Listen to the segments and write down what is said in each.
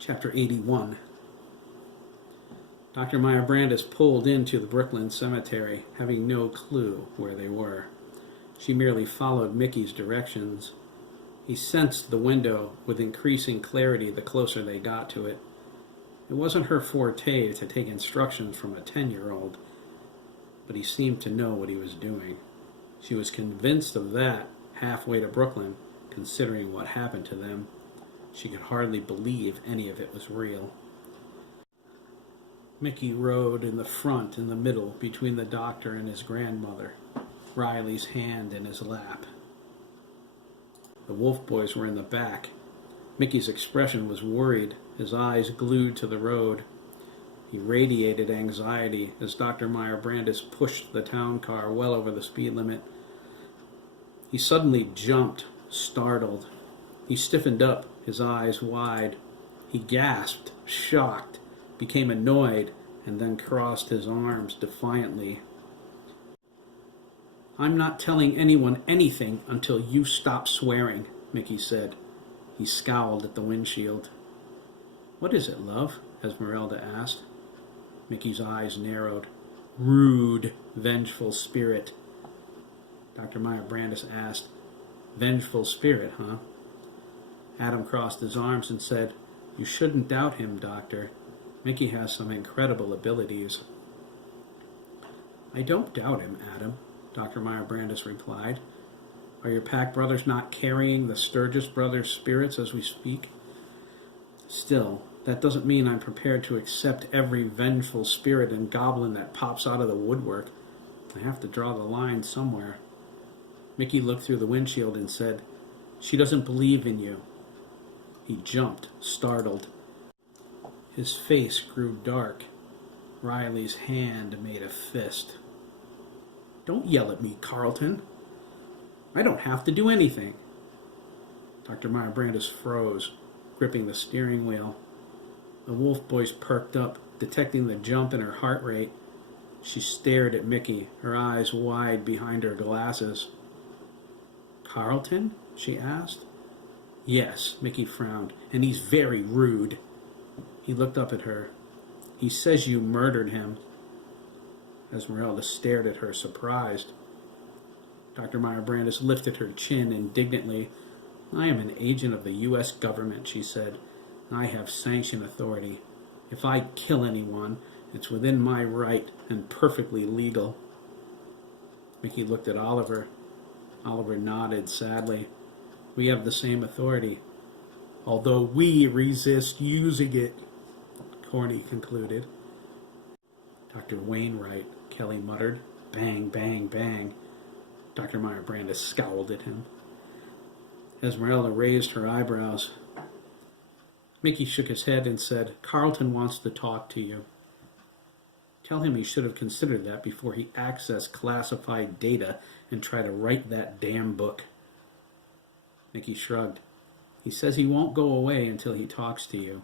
Chapter 81. Dr. Meyer Brandis pulled into the Brooklyn cemetery, having no clue where they were. She merely followed Mickey's directions. He sensed the window with increasing clarity the closer they got to it. It wasn't her forte to take instructions from a 10-year-old, but he seemed to know what he was doing. She was convinced of that halfway to Brooklyn, considering what happened to them. She could hardly believe any of it was real. Mickey rode in the front in the middle between the doctor and his grandmother, Riley's hand in his lap. The Wolf boys were in the back. Mickey's expression was worried, his eyes glued to the road. He radiated anxiety as Dr. Meyer Brandis pushed the town car well over the speed limit. He suddenly jumped, startled. He stiffened up, his eyes wide. He gasped, shocked, became annoyed, and then crossed his arms defiantly. "I'm not telling anyone anything until you stop swearing," Mickey said. He scowled at the windshield. "What is it, love?" Esmeralda asked. Mickey's eyes narrowed. "Rude, vengeful spirit." Dr. Meyer Brandis asked, "Vengeful spirit, huh?" Adam crossed his arms and said, "You shouldn't doubt him, Doctor. Mickey has some incredible abilities." "I don't doubt him, Adam," Dr. Meyer Brandis replied. "Are your pack brothers not carrying the Sturgess brothers' spirits as we speak? Still, that doesn't mean I'm prepared to accept every vengeful spirit and goblin that pops out of the woodwork. I have to draw the line somewhere." Mickey looked through the windshield and said, "She doesn't believe in you." He jumped, startled. His face grew dark. Riley's hand made a fist. "Don't yell at me, Carlton. I don't have to do anything." Dr. Meyer Brandis froze, gripping the steering wheel. The Wolf boys perked up, detecting the jump in her heart rate. She stared at Mickey, her eyes wide behind her glasses. "Carlton?" she asked. "Yes," Mickey frowned, "and he's very rude." He looked up at her. "He says you murdered him." Esmeralda stared at her, surprised. Dr. Meyer Brandis lifted her chin indignantly. "I am an agent of the U.S. government," she said. "I have sanction authority. If I kill anyone, it's within my right and perfectly legal." Mickey looked at Oliver. Oliver nodded sadly. "We have the same authority, although we resist using it," Corny concluded. "Dr. Wainwright," Kelly muttered. Bang, bang, bang. Dr. Meyer Brandis scowled at him. Esmeralda raised her eyebrows. Mickey shook his head and said, "Carlton wants to talk to you. Tell him he should have considered that before he accessed classified data and tried to write that damn book." Mickey shrugged. "He says he won't go away until he talks to you.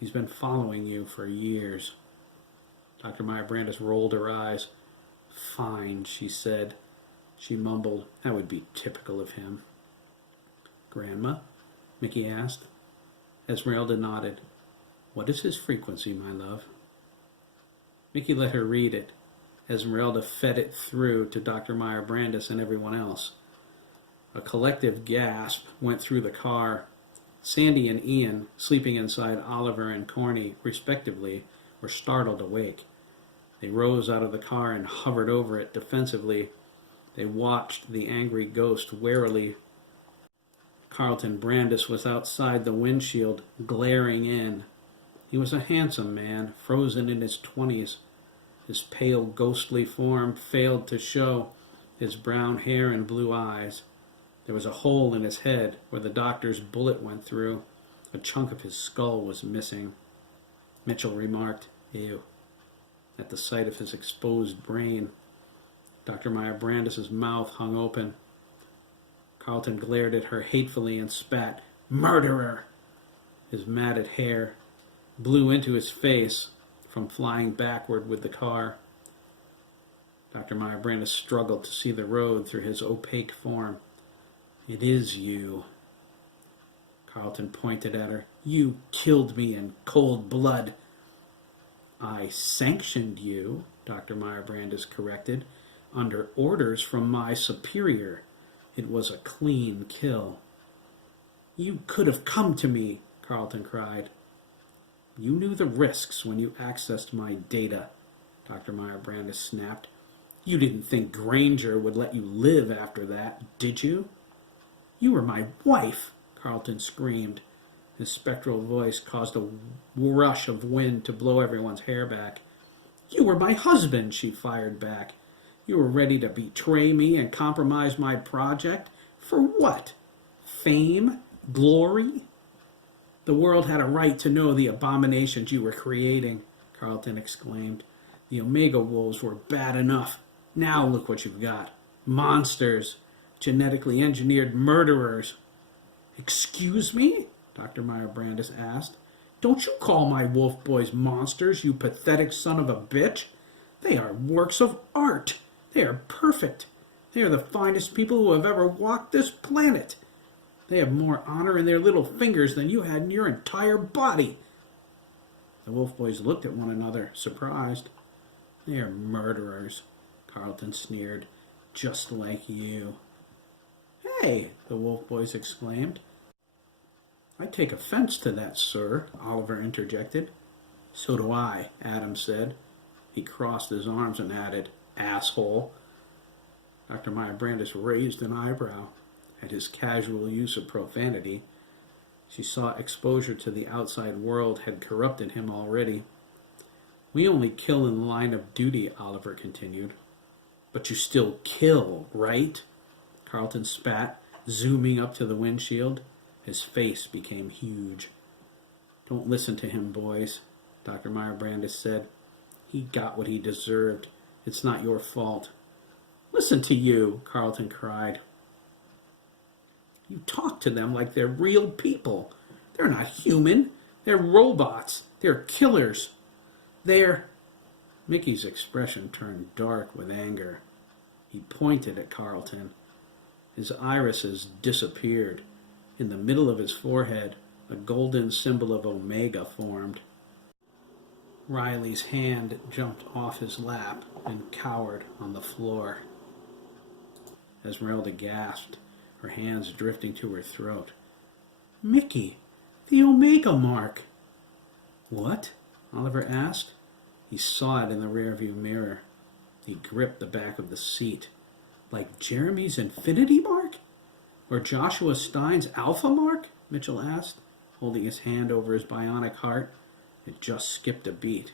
He's been following you for years." Dr. Meyer Brandis rolled her eyes. "Fine," she said. She mumbled, "That would be typical of him." "Grandma?" Mickey asked. Esmeralda nodded. "What is his frequency, my love?" Mickey let her read it. Esmeralda fed it through to Dr. Meyer Brandis and everyone else. A collective gasp went through the car. Sandy and Ian, sleeping inside Oliver and Corny, respectively, were startled awake. They rose out of the car and hovered over it defensively. They watched the angry ghost warily. Carlton Brandis was outside the windshield, glaring in. He was a handsome man, frozen in his 20s. His pale, ghostly form failed to show his brown hair and blue eyes. There was a hole in his head where the doctor's bullet went through. A chunk of his skull was missing. Mitchell remarked, "Ew," at the sight of his exposed brain. Dr. Meyer Brandis's mouth hung open. Carlton glared at her hatefully and spat, "Murderer!" His matted hair blew into his face from flying backward with the car. Dr. Meyer Brandis struggled to see the road through his opaque form. "It is you." Carlton pointed at her. You killed me in cold blood. I sanctioned you, Dr. Meyer Brandis corrected, under orders from my superior. It was a clean kill. You could have come to me, Carlton cried. You knew the risks when you accessed my data, Dr. Meyer Brandis snapped. You didn't think Granger would let you live after that, did you? You were my wife, Carlton screamed. His spectral voice caused a rush of wind to blow everyone's hair back. You were my husband, she fired back. You were ready to betray me and compromise my project? For what? Fame? Glory? The world had a right to know the abominations you were creating, Carlton exclaimed. The Omega Wolves were bad enough. Now look what you've got. Monsters. Genetically engineered murderers. Excuse me? Dr. Meyer Brandis asked. Don't you call my wolf boys monsters, you pathetic son of a bitch. They are works of art. They are perfect. They are the finest people who have ever walked this planet. They have more honor in their little fingers than you had in your entire body. The wolf boys looked at one another, surprised. They are murderers, Carlton sneered, just like you. Hey, the wolf boys exclaimed. I take offense to that, sir, Oliver interjected. So do I, Adam said. He crossed his arms and added, asshole. Dr. Meyer Brandis raised an eyebrow at his casual use of profanity. She saw exposure to the outside world had corrupted him already. We only kill in the line of duty, Oliver continued. But you still kill, right? Carlton spat, zooming up to the windshield. His face became huge. Don't listen to him, boys, Dr. Meyer Brandis said. He got what he deserved. It's not your fault. Listen to you, Carlton cried. You talk to them like they're real people. They're not human. They're robots. They're killers. They're... Mickey's expression turned dark with anger. He pointed at Carlton. His irises disappeared. In the middle of his forehead, a golden symbol of Omega formed. Riley's hand jumped off his lap and cowered on the floor. Esmeralda gasped, her hands drifting to her throat. Mickey, the Omega mark! What? Oliver asked. He saw it in the rearview mirror. He gripped the back of the seat. Like Jeremy's infinity mark? Or Joshua Stein's alpha mark? Mitchell asked, holding his hand over his bionic heart. It just skipped a beat.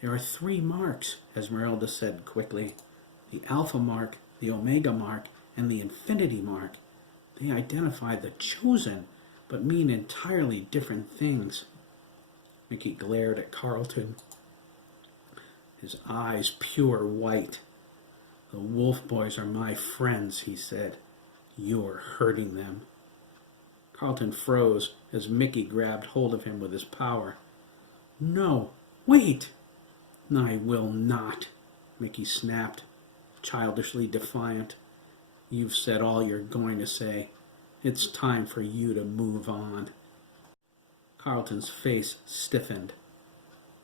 There are 3 marks, Esmeralda said quickly. The alpha mark, the Omega mark, and the infinity mark. They identify the chosen, but mean entirely different things. Mickey glared at Carlton, his eyes pure white. The wolf boys are my friends, he said. You're hurting them. Carlton froze as Mickey grabbed hold of him with his power. No, wait! I will not, Mickey snapped, childishly defiant. You've said all you're going to say. It's time for you to move on. Carlton's face stiffened.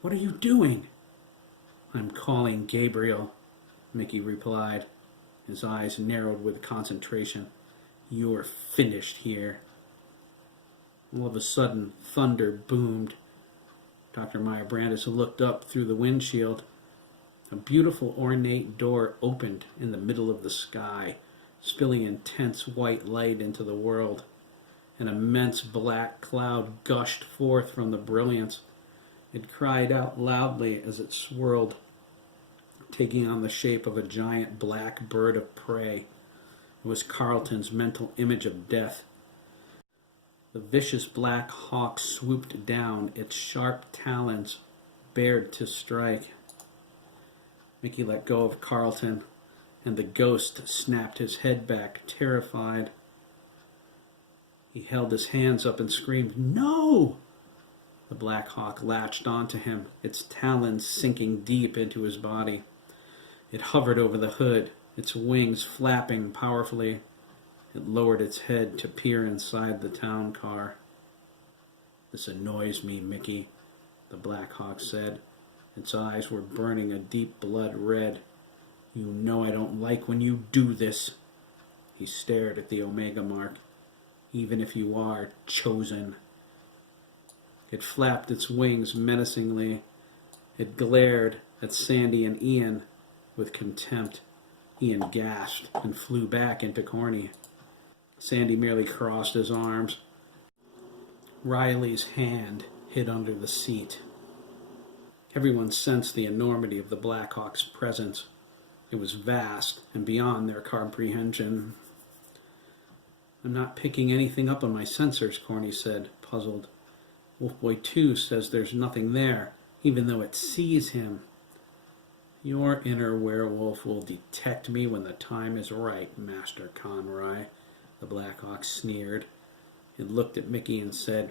What are you doing? I'm calling Gabriel, Mickey replied. His eyes narrowed with concentration. You're finished here. All of a sudden, thunder boomed. Dr. Meyer Brandis looked up through the windshield. A beautiful ornate door opened in the middle of the sky, spilling intense white light into the world. An immense black cloud gushed forth from the brilliance. It cried out loudly as it swirled, taking on the shape of a giant black bird of prey. It was Carlton's mental image of death. The vicious black hawk swooped down, its sharp talons bared to strike. Mickey let go of Carlton, and the ghost snapped his head back, terrified. He held his hands up and screamed, No! The black hawk latched onto him, its talons sinking deep into his body. It hovered over the hood, its wings flapping powerfully. It lowered its head to peer inside the town car. This annoys me, Mickey, the Black Hawk said. Its eyes were burning a deep blood red. You know I don't like when you do this. He stared at the Omega mark. Even if you are chosen. It flapped its wings menacingly. It glared at Sandy and Ian with contempt. Ian gasped and flew back into Corny. Sandy merely crossed his arms. Riley's hand hid under the seat. Everyone sensed the enormity of the Black Hawk's presence. It was vast and beyond their comprehension. I'm not picking anything up on my sensors, Corny said, puzzled. Wolfboy 2 says there's nothing there, even though it sees him. Your inner werewolf will detect me when the time is right, Master Conroy, the Black Hawk sneered. It looked at Mickey and said,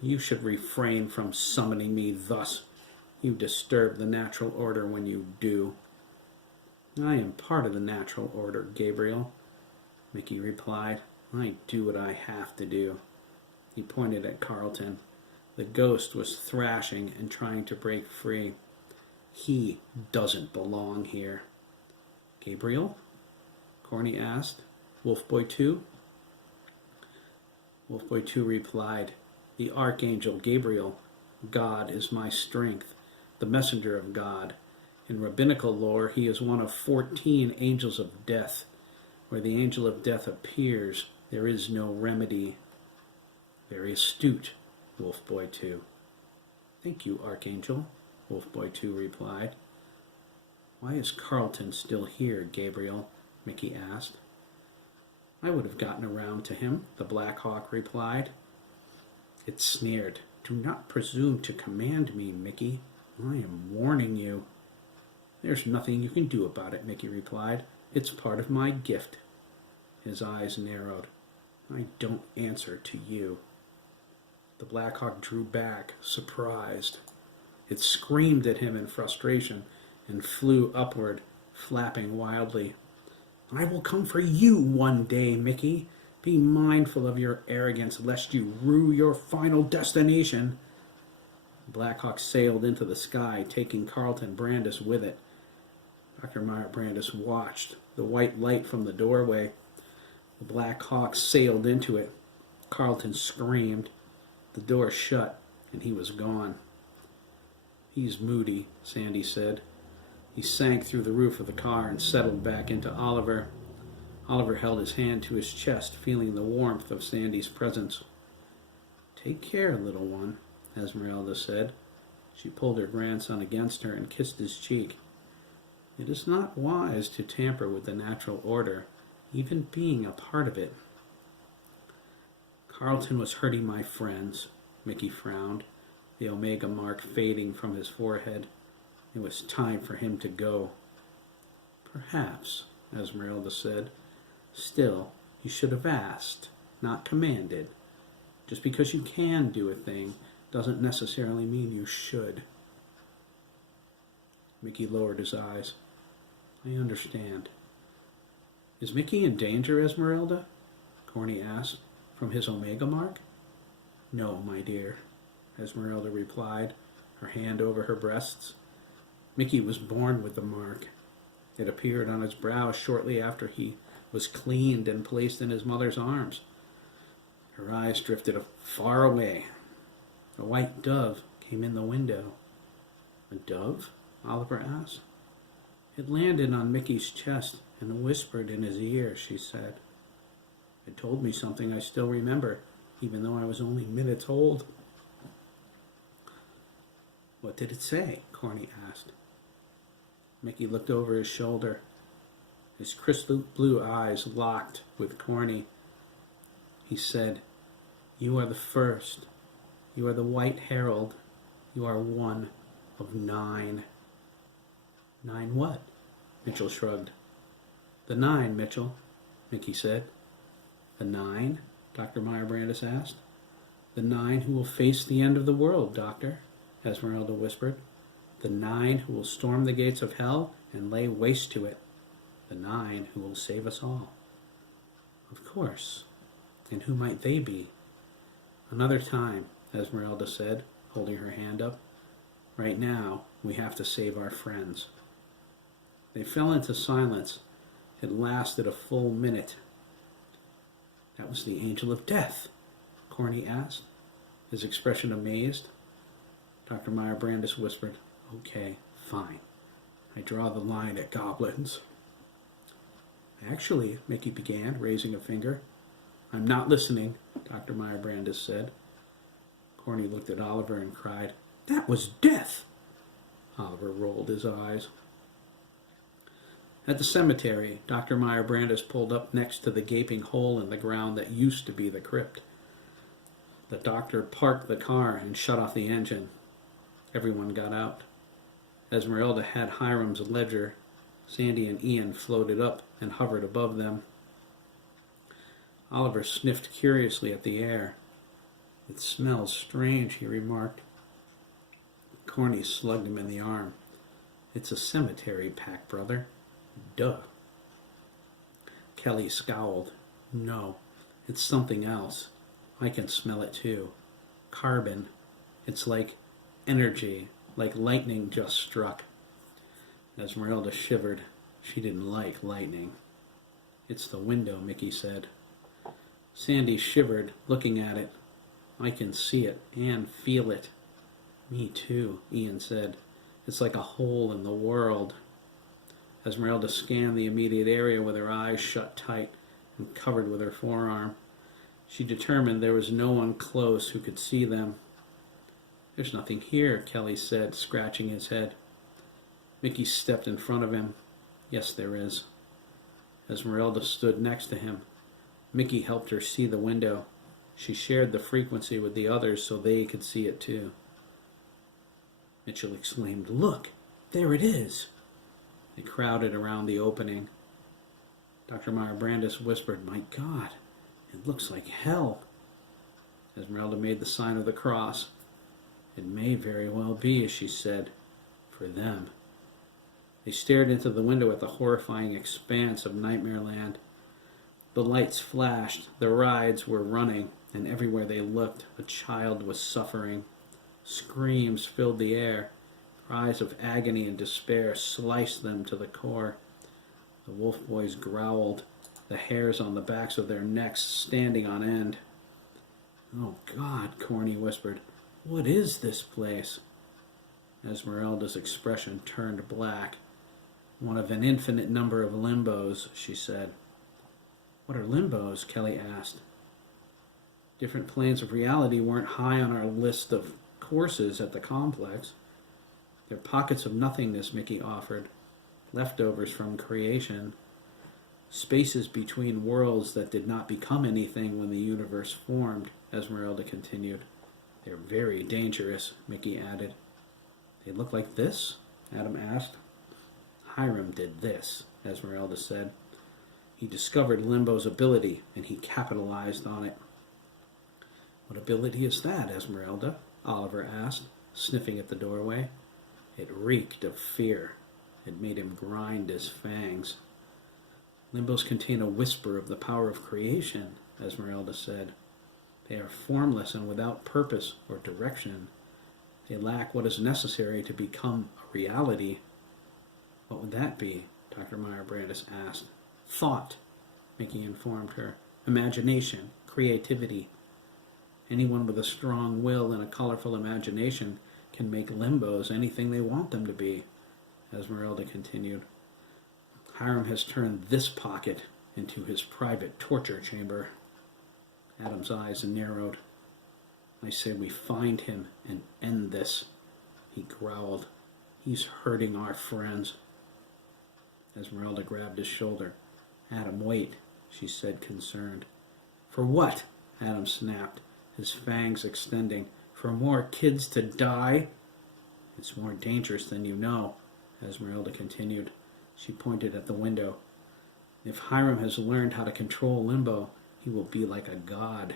You should refrain from summoning me thus. You disturb the natural order when you do. I am part of the natural order, Gabriel, Mickey replied. I do what I have to do. He pointed at Carlton. The ghost was thrashing and trying to break free. He doesn't belong here. Gabriel? Corny asked. Wolfboy 2? Wolfboy 2 replied, The Archangel Gabriel. God is my strength, the messenger of God. In rabbinical lore, he is one of 14 angels of death. Where the angel of death appears, there is no remedy. Very astute, Wolfboy 2. Thank you, Archangel, Wolfboy 2 replied. Why is Carlton still here, Gabriel? Mickey asked. I would have gotten around to him, the Black Hawk replied. It sneered. Do not presume to command me, Mickey. I am warning you. There's nothing you can do about it, Mickey replied. It's part of my gift. His eyes narrowed. I don't answer to you. The Black Hawk drew back, surprised. It screamed at him in frustration and flew upward, flapping wildly. I will come for you one day, Mickey. Be mindful of your arrogance, lest you rue your final destination. The Black Hawk sailed into the sky, taking Carlton Brandis with it. Dr. Meyer Brandis watched the white light from the doorway. The Black Hawk sailed into it. Carlton screamed. The door shut, and he was gone. He's moody, Sandy said. He sank through the roof of the car and settled back into Oliver. Oliver held his hand to his chest, feeling the warmth of Sandy's presence. Take care, little one, Esmeralda said. She pulled her grandson against her and kissed his cheek. It is not wise to tamper with the natural order, even being a part of it. Carlton was hurting my friends, Mickey frowned, the Omega mark fading from his forehead. It was time for him to go. Perhaps, Esmeralda said. Still, you should have asked, not commanded. Just because you can do a thing doesn't necessarily mean you should. Mickey lowered his eyes. I understand. Is Mickey in danger, Esmeralda? Corny asked, from his Omega mark? No, my dear, Esmeralda replied, her hand over her breasts. Mickey was born with the mark. It appeared on his brow shortly after he was cleaned and placed in his mother's arms. Her eyes drifted far away. A white dove came in the window. A dove? Oliver asked. It landed on Mickey's chest and whispered in his ear, she said. It told me something I still remember, even though I was only minutes old. What did it say? Corny asked. Mickey looked over his shoulder. His crystal blue eyes locked with Corny. He said, You are the first. You are the White Herald. You are one of 9. 9 what? Mitchell shrugged. The 9, Mitchell, Mickey said. The 9? Dr. Meyer Brandis asked. The 9 who will face the end of the world, Doctor, Esmeralda whispered. The 9 who will storm the gates of hell and lay waste to it. The 9 who will save us all. Of course. And who might they be? Another time, Esmeralda said, holding her hand up. Right now, we have to save our friends. They fell into silence. It lasted a full minute. That was the angel of death, Corny asked, his expression amazed. Dr. Meyer Brandis whispered, Okay, fine. I draw the line at goblins. Actually, Mickey began, raising a finger. I'm not listening, Dr. Meyer Brandis said. Corny looked at Oliver and cried, That was death! Oliver rolled his eyes. At the cemetery, Dr. Meyer Brandis pulled up next to the gaping hole in the ground that used to be the crypt. The doctor parked the car and shut off the engine. Everyone got out. Esmeralda had Hiram's ledger. Sandy and Ian floated up and hovered above them. Oliver sniffed curiously at the air. It smells strange, he remarked. Corny slugged him in the arm. It's a cemetery, pack brother. Duh. Kelly scowled. No, it's something else. I can smell it too. Carbon. It's like energy, like lightning just struck. Esmeralda shivered. She didn't like lightning. It's the window, Mickey said. Sandy shivered, looking at it. I can see it and feel it. Me too, Ian said. It's like a hole in the world. Esmeralda scanned the immediate area with her eyes shut tight and covered with her forearm. She determined there was no one close who could see them. There's nothing here, Kelly said, scratching his head. Mickey stepped in front of him. Yes, there is. Esmeralda stood next to him. Mickey helped her see the window. She shared the frequency with the others so they could see it too. Mitchell exclaimed, Look, there it is. They crowded around the opening. Dr. Meyer Brandis whispered, My God, it looks like hell. Esmeralda made the sign of the cross. It may very well be, she said, for them. They stared into the window at the horrifying expanse of Nightmare Land. The lights flashed, the rides were running, and everywhere they looked, a child was suffering. Screams filled the air. Cries of agony and despair sliced them to the core. The wolf boys growled, the hairs on the backs of their necks standing on end. Oh, God, Corny whispered. What is this place? Esmeralda's expression turned black. One of an infinite number of limbos, she said. What are limbos? Kelly asked. Different planes of reality weren't high on our list of courses at the complex. They're pockets of nothingness, Mickey offered. Leftovers from creation. Spaces between worlds that did not become anything when the universe formed, Esmeralda continued. They're very dangerous, Mickey added. They look like this? Adam asked. Hiram did this, Esmeralda said. He discovered Limbo's ability, and he capitalized on it. What ability is that, Esmeralda? Oliver asked, sniffing at the doorway. It reeked of fear. It made him grind his fangs. Limbos contain a whisper of the power of creation, Esmeralda said. They are formless and without purpose or direction. They lack what is necessary to become a reality. What would that be? Dr. Meyer Brandis asked. Thought, Mickey informed her. Imagination, creativity. Anyone with a strong will and a colorful imagination can make limbos anything they want them to be, Esmeralda continued. Hiram has turned this pocket into his private torture chamber. Adam's eyes narrowed. I say we find him and end this, he growled. He's hurting our friends. Esmeralda grabbed his shoulder. Adam, wait, she said, concerned. For what? Adam snapped, his fangs extending. For more kids to die? It's more dangerous than you know, Esmeralda continued. She pointed at the window. If Hiram has learned how to control Limbo, he will be like a god.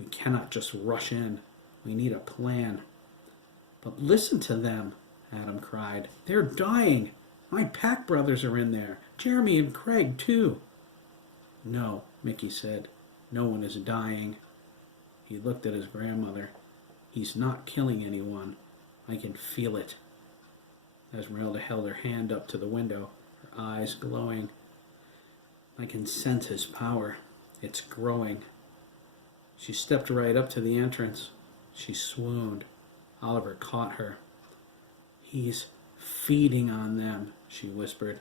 We cannot just rush in. We need a plan. But listen to them, Adam cried. They're dying. My pack brothers are in there. Jeremy and Craig, too. No, Mickey said. No one is dying. He looked at his grandmother. He's not killing anyone. I can feel it. Esmeralda held her hand up to the window, her eyes glowing. I can sense his power. It's growing. She stepped right up to the entrance. She swooned. Oliver caught her. He's feeding on them, she whispered.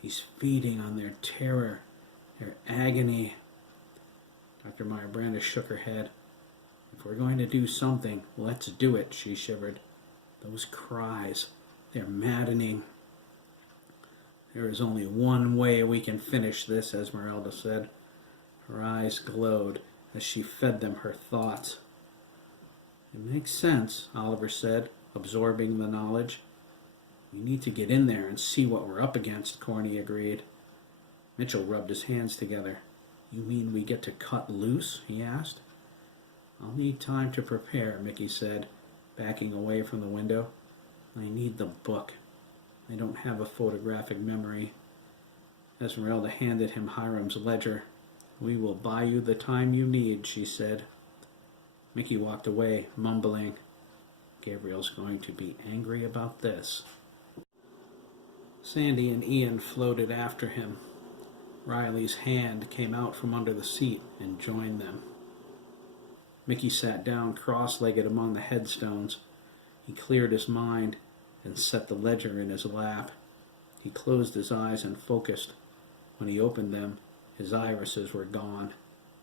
He's feeding on their terror, their agony. Dr. Meyer Brandis shook her head. If we're going to do something, let's do it, she shivered. Those cries, they're maddening. There is only one way we can finish this, Esmeralda said. Her eyes glowed as she fed them her thoughts. It makes sense, Oliver said, absorbing the knowledge. We need to get in there and see what we're up against, Corny agreed. Mitchell rubbed his hands together. You mean we get to cut loose? He asked. I'll need time to prepare, Mickey said, backing away from the window. I need the book. I don't have a photographic memory. Esmeralda handed him Hiram's ledger. We will buy you the time you need, she said. Mickey walked away, mumbling. Gabriel's going to be angry about this. Sandy and Ian floated after him. Riley's hand came out from under the seat and joined them. Mickey sat down cross-legged among the headstones. He cleared his mind and set the ledger in his lap. He closed his eyes and focused. When he opened them, his irises were gone.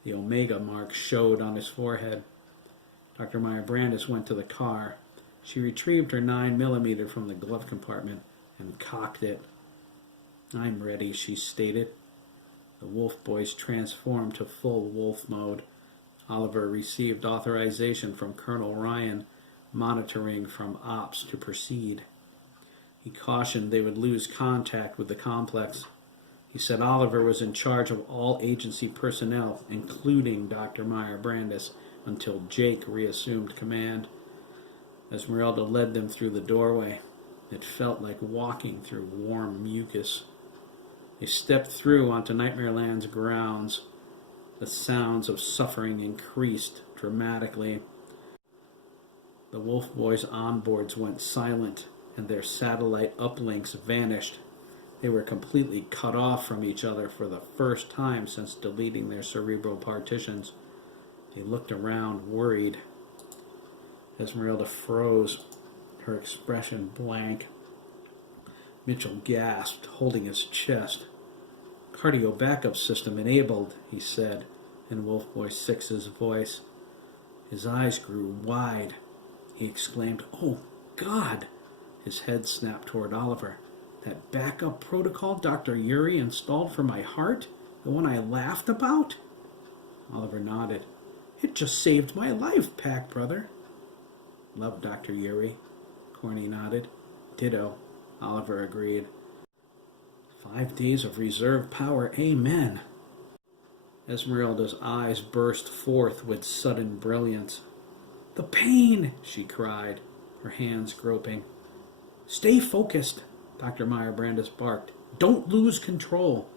The omega mark showed on his forehead. Dr. Meyer Brandis went to the car. She retrieved her 9mm from the glove compartment and cocked it. I'm ready, she stated. The wolf boys transformed to full wolf mode. Oliver received authorization from Colonel Ryan, monitoring from ops to proceed. He cautioned they would lose contact with the complex. He said Oliver was in charge of all agency personnel, including Dr. Meyer Brandis, until Jake reassumed command. Esmeralda led them through the doorway. It felt like walking through warm mucus. They stepped through onto Nightmare Land's grounds. The sounds of suffering increased dramatically. The Wolf Boys' onboards went silent, and their satellite uplinks vanished. They were completely cut off from each other for the first time since deleting their cerebral partitions. They looked around, worried. Esmeralda froze, her expression blank. Mitchell gasped, holding his chest. Cardio backup system enabled, he said, in Wolf Boy 6's voice. His eyes grew wide. He exclaimed, Oh, God! His head snapped toward Oliver. That backup protocol Dr. Urey installed for my heart? The one I laughed about? Oliver nodded. It just saved my life, Pack Brother. Love Dr. Urey. Corny nodded. Ditto, Oliver agreed. 5 days of reserve power, amen. Esmeralda's eyes burst forth with sudden brilliance. The pain, she cried, her hands groping. Stay focused, Dr. Meyer Brandis barked. Don't lose control.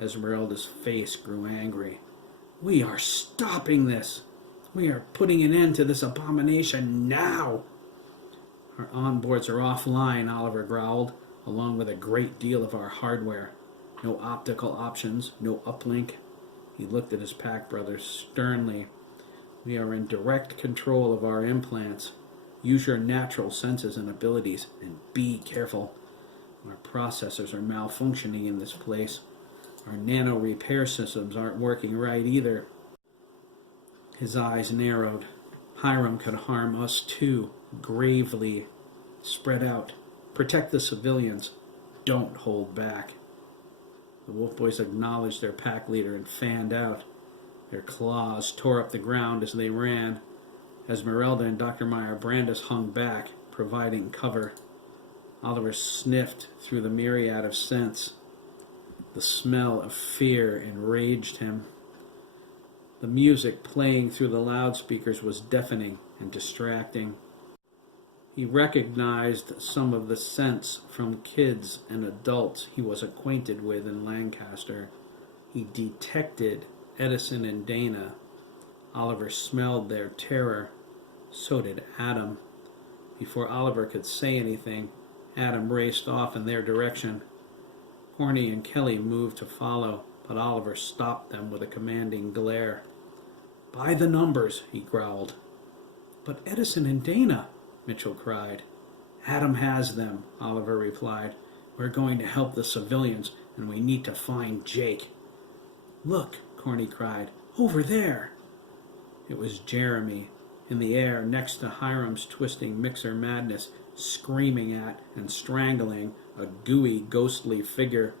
Esmeralda's face grew angry. We are stopping this. We are putting an end to this abomination now. Our onboards are offline, Oliver growled, along with a great deal of our hardware. No optical options, no uplink. He looked at his pack brothers sternly. We are in direct control of our implants. Use your natural senses and abilities, and be careful. Our processors are malfunctioning in this place. Our nano repair systems aren't working right either. His eyes narrowed. Hiram could harm us too, gravely. Spread out. Protect the civilians. Don't hold back. The Wolf Boys acknowledged their pack leader and fanned out. Their claws tore up the ground as they ran. Esmeralda and Dr. Meyer Brandis hung back, providing cover. Oliver sniffed through the myriad of scents. The smell of fear enraged him. The music playing through the loudspeakers was deafening and distracting. He recognized some of the scents from kids and adults he was acquainted with in Lancaster. He detected Edison and Dana. Oliver smelled their terror. So did Adam. Before Oliver could say anything, Adam raced off in their direction. Horny and Kelly moved to follow, but Oliver stopped them with a commanding glare. "By the numbers," he growled. "But Edison and Dana," Mitchell cried. "Adam has them," Oliver replied. "We're going to help the civilians, and we need to find Jake." "Look," Corny cried, "over there." It was Jeremy, in the air next to Hiram's twisting mixer madness, screaming at and strangling a gooey, ghostly figure.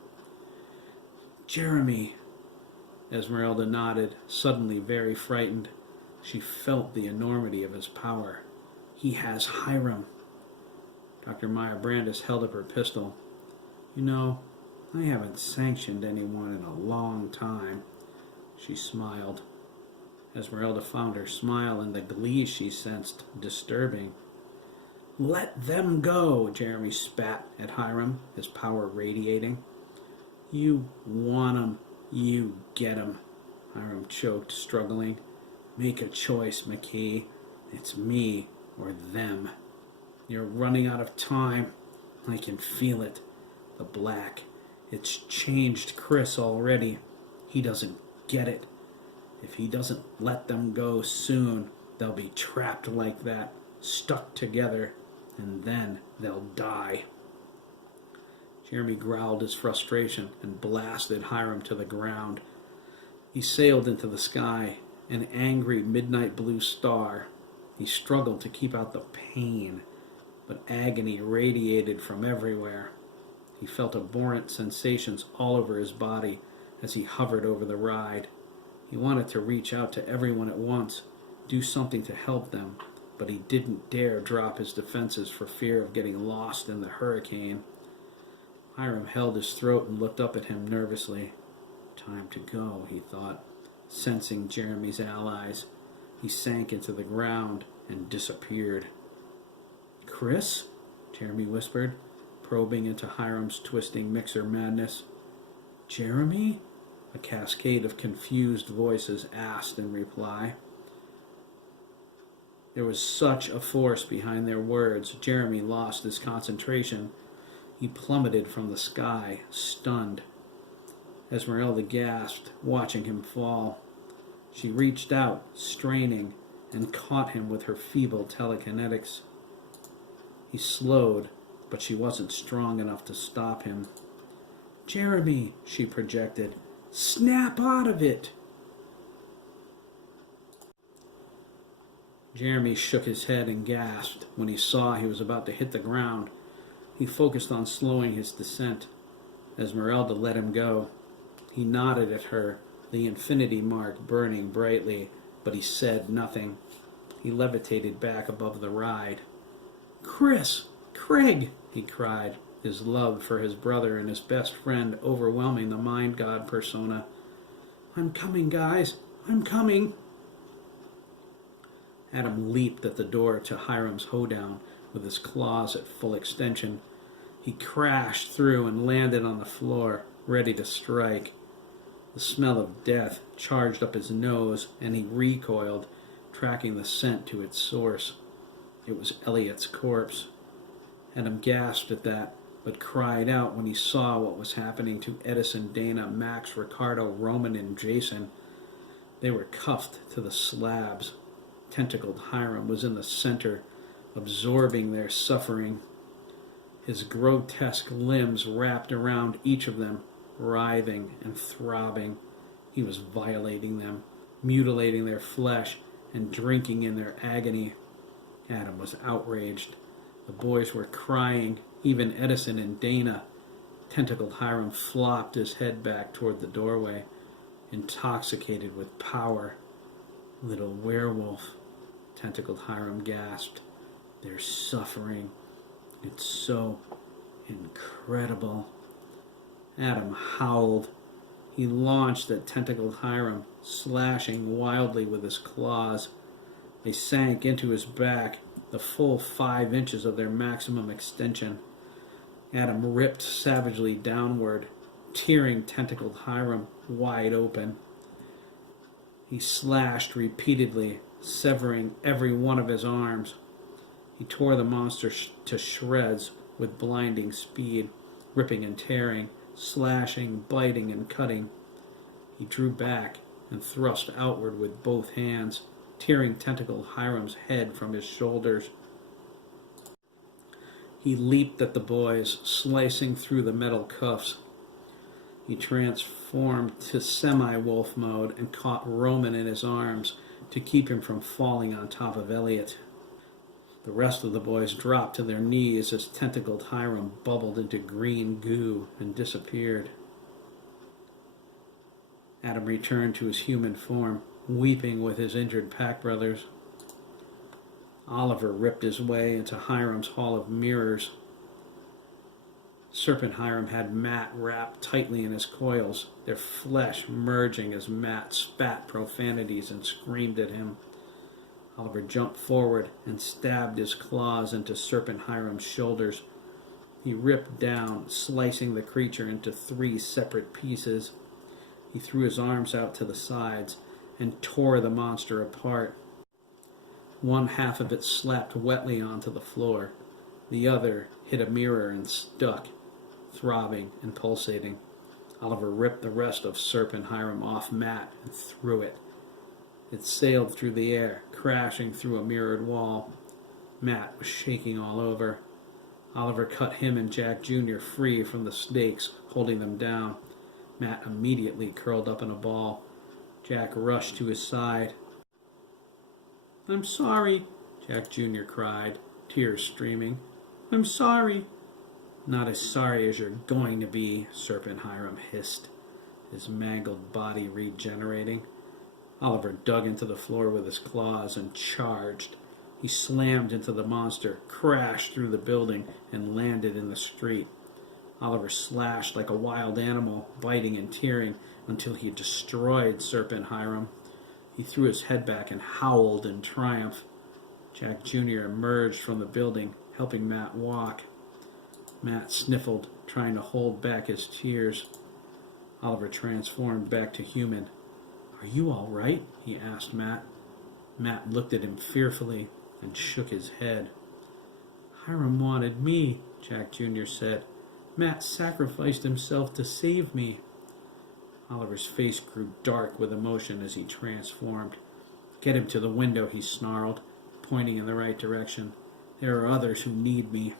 "Jeremy," Esmeralda nodded, suddenly very frightened. She felt the enormity of his power. "He has Hiram." Dr. Meyer Brandis held up her pistol. "You know, I haven't sanctioned anyone in a long time." She smiled. Esmeralda found her smile and the glee she sensed disturbing. "Let them go," Jeremy spat at Hiram, his power radiating. "You want 'em, you get 'em," Hiram choked, struggling. "Make a choice, McKee. It's me or them. You're running out of time. I can feel it. The black. It's changed Chris already. He doesn't get it. If he doesn't let them go soon, they'll be trapped like that, stuck together, and then they'll die." Jeremy growled his frustration and blasted Hiram to the ground. He sailed into the sky, an angry midnight blue star. He struggled to keep out the pain, but agony radiated from everywhere. He felt abhorrent sensations all over his body as he hovered over the ride. He wanted to reach out to everyone at once, do something to help them, but he didn't dare drop his defenses for fear of getting lost in the hurricane. Hiram held his throat and looked up at him nervously. Time to go, he thought, sensing Jeremy's allies. He sank into the ground and disappeared. "Chris?" Jeremy whispered, probing into Hiram's twisting mixer madness. "Jeremy?" a cascade of confused voices asked in reply. There was such a force behind their words, Jeremy lost his concentration. He plummeted from the sky, stunned. Esmeralda gasped, watching him fall. She reached out, straining, and caught him with her feeble telekinetics. He slowed, but she wasn't strong enough to stop him. "Jeremy," she projected, "snap out of it!" Jeremy shook his head and gasped when he saw he was about to hit the ground. He focused on slowing his descent. Esmeralda let him go. He nodded at her, the infinity mark burning brightly, but he said nothing. He levitated back above the ride. "Chris! Craig!" he cried, his love for his brother and his best friend overwhelming the mind god persona. "I'm coming, guys! I'm coming!" Adam leaped at the door to Hiram's hoedown with his claws at full extension. He crashed through and landed on the floor, ready to strike. The smell of death charged up his nose, and he recoiled, tracking the scent to its source. It was Elliot's corpse. Adam gasped at that, but cried out when he saw what was happening to Edison, Dana, Max, Ricardo, Roman, and Jason. They were cuffed to the slabs. Tentacled Hiram was in the center, absorbing their suffering. His grotesque limbs wrapped around each of them, writhing and throbbing. He was violating them, mutilating their flesh, and drinking in their agony. Adam was outraged. The boys were crying, even Edison and Dana. Tentacled Hiram flopped his head back toward the doorway, intoxicated with power. "Little werewolf," Tentacled Hiram gasped. "They're suffering. It's so incredible." Adam howled. He launched at Tentacled Hiram, slashing wildly with his claws. They sank into his back, the full 5 inches of their maximum extension. Adam ripped savagely downward, tearing Tentacled Hiram wide open. He slashed repeatedly, severing every one of his arms. He tore the monster to shreds with blinding speed, ripping and tearing, slashing, biting, and cutting. He drew back and thrust outward with both hands, tearing tentacled Hiram's head from his shoulders. He leaped at the boys, slicing through the metal cuffs. He transformed to semi-wolf mode and caught Roman in his arms to keep him from falling on top of Elliot. The rest of the boys dropped to their knees as tentacled Hiram bubbled into green goo and disappeared. Adam returned to his human form, weeping with his injured pack brothers. Oliver ripped his way into Hiram's Hall of Mirrors. Serpent Hiram had Matt wrapped tightly in his coils, their flesh merging as Matt spat profanities and screamed at him. Oliver jumped forward and stabbed his claws into Serpent Hiram's shoulders. He ripped down, slicing the creature into 3 separate pieces. He threw his arms out to the sides and tore the monster apart. One half of it slapped wetly onto the floor. The other hit a mirror and stuck, throbbing and pulsating. Oliver ripped the rest of Serpent Hiram off Matt and threw it. It sailed through the air, crashing through a mirrored wall. Matt was shaking all over. Oliver cut him and Jack Jr. free from the stakes, holding them down. Matt immediately curled up in a ball. Jack rushed to his side. "I'm sorry," Jack Jr. cried, tears streaming. "I'm sorry." "Not as sorry as you're going to be," Serpent Hiram hissed, his mangled body regenerating. Oliver dug into the floor with his claws and charged. He slammed into the monster, crashed through the building, and landed in the street. Oliver slashed like a wild animal, biting and tearing, until he destroyed Serpent Hiram. He threw his head back and howled in triumph. Jack Jr. emerged from the building, helping Matt walk. Matt sniffled, trying to hold back his tears. Oliver transformed back to human. "Are you all right?" he asked Matt. Matt looked at him fearfully and shook his head. "Hiram wanted me," Jack Jr. said. "Matt sacrificed himself to save me." Oliver's face grew dark with emotion as he transformed. "Get him to the window," he snarled, pointing in the right direction. "There are others who need me."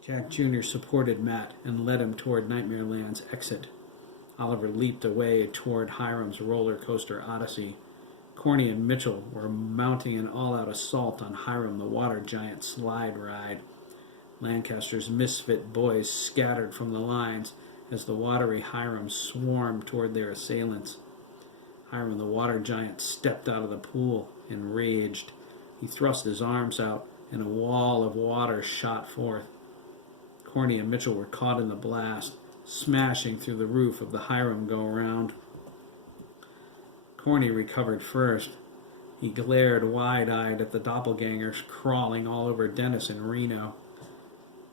Jack Jr. supported Matt and led him toward Nightmare Land's exit. Oliver leaped away toward Hiram's roller coaster odyssey. Corny and Mitchell were mounting an all-out assault on Hiram the Water Giant slide ride. Lancaster's misfit boys scattered from the lines as the watery Hiram swarmed toward their assailants. Hiram the Water Giant stepped out of the pool, enraged. He thrust his arms out, and a wall of water shot forth. Corny and Mitchell were caught in the blast, smashing through the roof of the Hiram go-round. Corny recovered first. He glared wide-eyed at the doppelgangers crawling all over Dennis and Reno.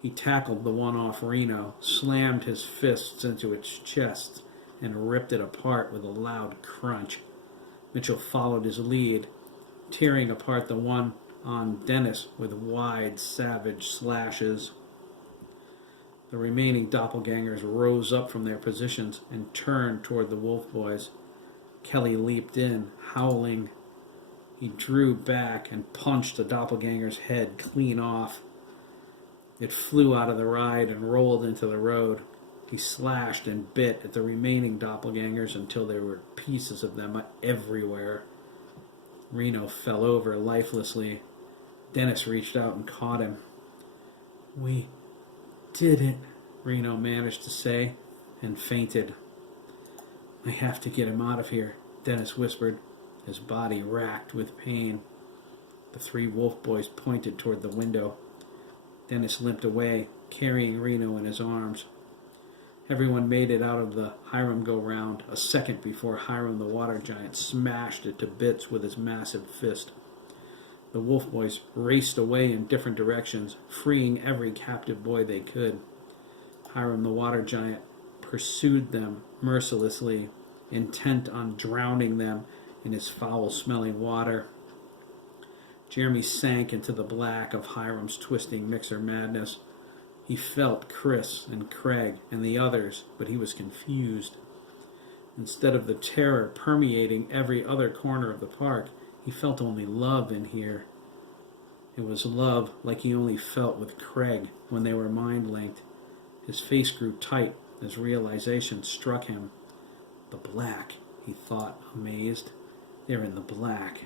He tackled the one off Reno, slammed his fists into its chest, and ripped it apart with a loud crunch. Mitchell followed his lead, tearing apart the one on Dennis with wide, savage slashes. The remaining doppelgangers rose up from their positions and turned toward the Wolf Boys. Kelly leaped in, howling. He drew back and punched the doppelganger's head clean off. It flew out of the ride and rolled into the road. He slashed and bit at the remaining doppelgangers until there were pieces of them everywhere. Reno fell over lifelessly. Dennis reached out and caught him. "We did it," Reno managed to say, and fainted. "I have to get him out of here," Dennis whispered, his body racked with pain. The 3 Wolf Boys pointed toward the window. Dennis limped away, carrying Reno in his arms. Everyone made it out of the Hiram go-round a second before Hiram the Water Giant smashed it to bits with his massive fist. The Wolf Boys raced away in different directions, freeing every captive boy they could. Hiram the Water Giant pursued them mercilessly, intent on drowning them in his foul-smelling water. Jeremy sank into the black of Hiram's twisting mixer madness. He felt Chris and Craig and the others, but he was confused. Instead of the terror permeating every other corner of the park, he felt only love in here. It was love like he only felt with Craig when they were mind-linked. His face grew tight as realization struck him. The black, he thought, amazed. They're in the black.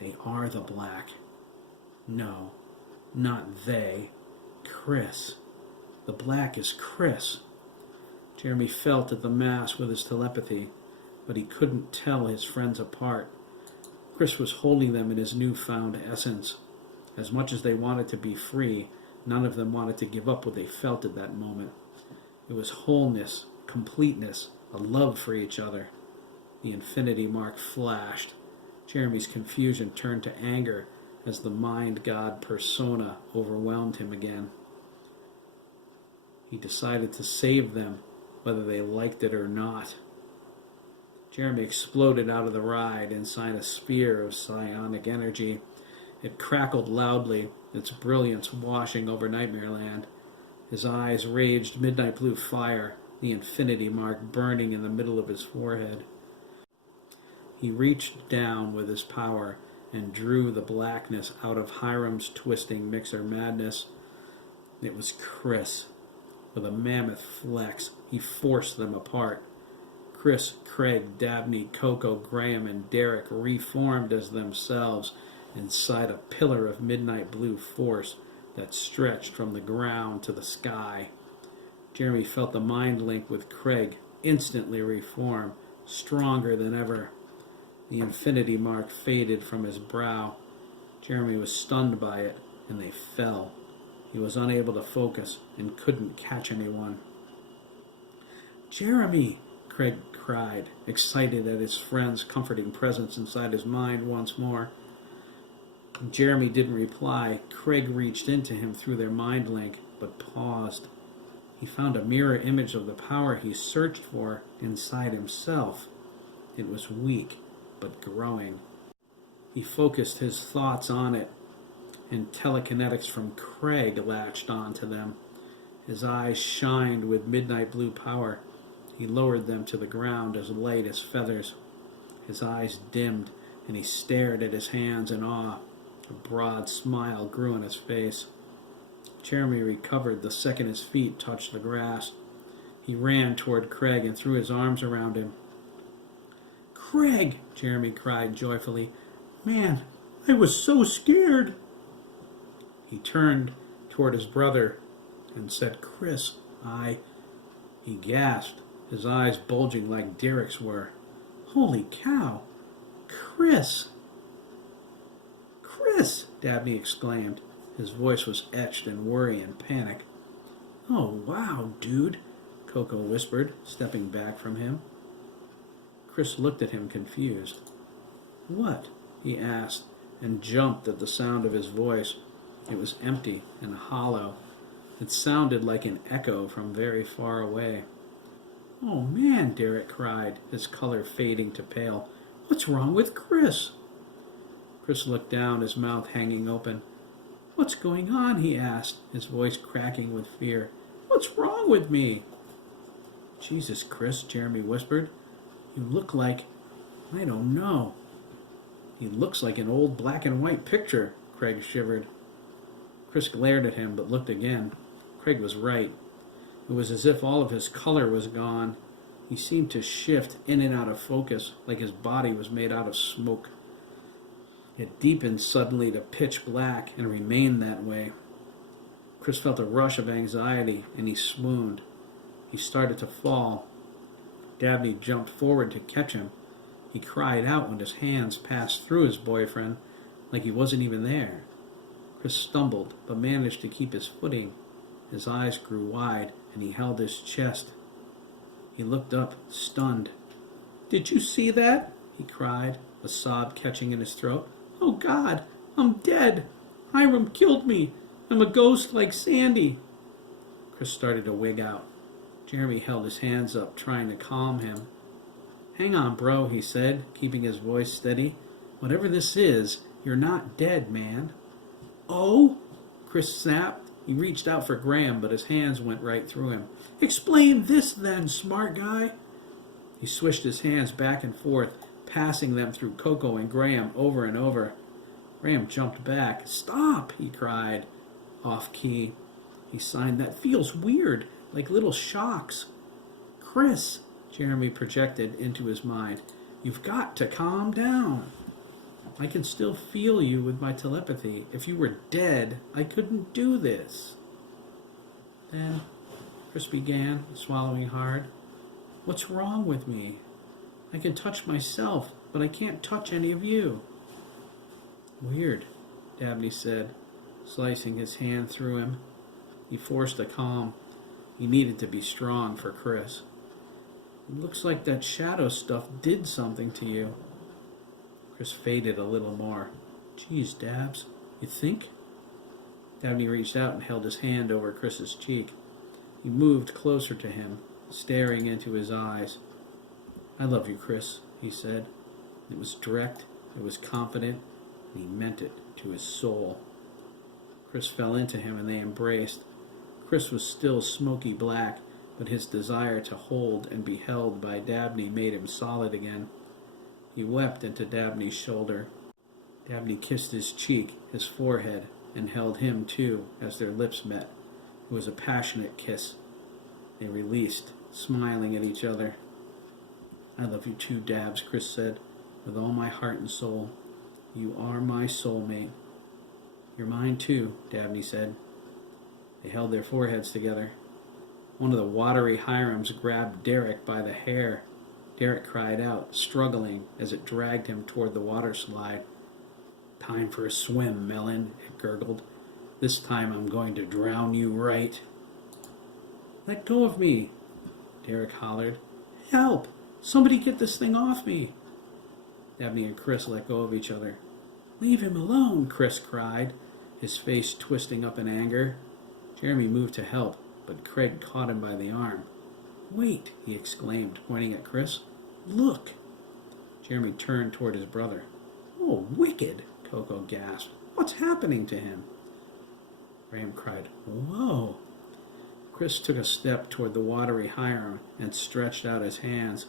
They are the black. No, not they. Chris. The black is Chris. Jeremy felt at the mass with his telepathy, but he couldn't tell his friends apart. Chris was holding them in his newfound essence. As much as they wanted to be free, none of them wanted to give up what they felt at that moment. It was wholeness, completeness, a love for each other. The infinity mark flashed. Jeremy's confusion turned to anger as the mind god persona overwhelmed him again. He decided to save them, whether they liked it or not. Jeremy exploded out of the ride inside a sphere of psionic energy. It crackled loudly, its brilliance washing over Nightmare Land. His eyes raged midnight blue fire, the infinity mark burning in the middle of his forehead. He reached down with his power and drew the blackness out of Hiram's twisting mixer madness. It was Chris. With a mammoth flex, he forced them apart. Chris, Craig, Dabney, Coco, Graham, and Derek reformed as themselves inside a pillar of midnight blue force that stretched from the ground to the sky. Jeremy felt the mind link with Craig instantly reform, stronger than ever. The infinity mark faded from his brow. Jeremy was stunned by it, and they fell. He was unable to focus and couldn't catch anyone. "Jeremy!" Craig cried, excited at his friend's comforting presence inside his mind once more. Jeremy didn't reply. Craig reached into him through their mind link, but paused. He found a mirror image of the power he searched for inside himself. It was weak, but growing. He focused his thoughts on it, and telekinetics from Craig latched onto them. His eyes shined with midnight blue power. He lowered them to the ground as light as feathers. His eyes dimmed, and he stared at his hands in awe. A broad smile grew on his face. Jeremy recovered the second his feet touched the grass. He ran toward Craig and threw his arms around him. "Craig!" Jeremy cried joyfully. "Man, I was so scared!" He turned toward his brother and said, "Chris, He gasped, his eyes bulging like Derek's were. "Holy cow! Chris!" "Chris!" Dabney exclaimed. His voice was etched in worry and panic. "Oh, wow, dude," Coco whispered, stepping back from him. Chris looked at him confused. "What?" he asked, and jumped at the sound of his voice. It was empty and hollow. It sounded like an echo from very far away. "Oh, man," Derek cried, his color fading to pale. "What's wrong with Chris?" Chris looked down, his mouth hanging open. "What's going on?" he asked, his voice cracking with fear. "What's wrong with me?" "Jesus, Chris," Jeremy whispered. "You look like... I don't know." "He looks like an old black and white picture," Craig shivered. Chris glared at him, but looked again. Craig was right. It was as if all of his color was gone. He seemed to shift in and out of focus, like his body was made out of smoke. It deepened suddenly to pitch black and remained that way. Chris felt a rush of anxiety, and he swooned. He started to fall. Dabney jumped forward to catch him. He cried out when his hands passed through his boyfriend, like he wasn't even there. Chris stumbled, but managed to keep his footing. His eyes grew wide, and he held his chest. He looked up, stunned. "Did you see that?" he cried, a sob catching in his throat. "Oh, God, I'm dead. Hiram killed me. I'm a ghost like Sandy." Chris started to wig out. Jeremy held his hands up, trying to calm him. Hang on, bro, he said, keeping his voice steady. Whatever this is, you're not dead, man. Oh? Chris snapped. He reached out for Graham, but his hands went right through him. Explain this then, smart guy. He swished his hands back and forth, passing them through Coco and Graham over and over. Graham jumped back. Stop, he cried, off key. He signed, that feels weird, like little shocks. Chris, Jeremy projected into his mind, you've got to calm down. I can still feel you with my telepathy. If you were dead, I couldn't do this. Then Chris began, swallowing hard. What's wrong with me? I can touch myself, but I can't touch any of you. Weird, Dabney said, slicing his hand through him. He forced a calm. He needed to be strong for Chris. It looks like that shadow stuff did something to you. Chris faded a little more. Geez, Dabs, you think? Dabney reached out and held his hand over Chris's cheek. He moved closer to him, staring into his eyes. I love you, Chris, he said. It was direct, it was confident, and he meant it to his soul. Chris fell into him and they embraced. Chris was still smoky black, but his desire to hold and be held by Dabney made him solid again. He wept into Dabney's shoulder. Dabney kissed his cheek, his forehead, and held him too as their lips met. It was a passionate kiss. They released, smiling at each other. I love you too, Dabs, Chris said, with all my heart and soul. You are my soulmate. You're mine too, Dabney said. They held their foreheads together. One of the watery Hirams grabbed Derek by the hair. Derek cried out, struggling as it dragged him toward the water slide. Time for a swim, Melon, it gurgled. This time I'm going to drown you right. Let go of me, Derek hollered. Help! Somebody get this thing off me. Dabney and Chris let go of each other. Leave him alone, Chris cried, his face twisting up in anger. Jeremy moved to help, but Craig caught him by the arm. Wait, he exclaimed, pointing at Chris. Look! Jeremy turned toward his brother. Oh, Wicked! Coco gasped. What's happening to him? Graham cried, Whoa! Chris took a step toward the watery Hiram and stretched out his hands.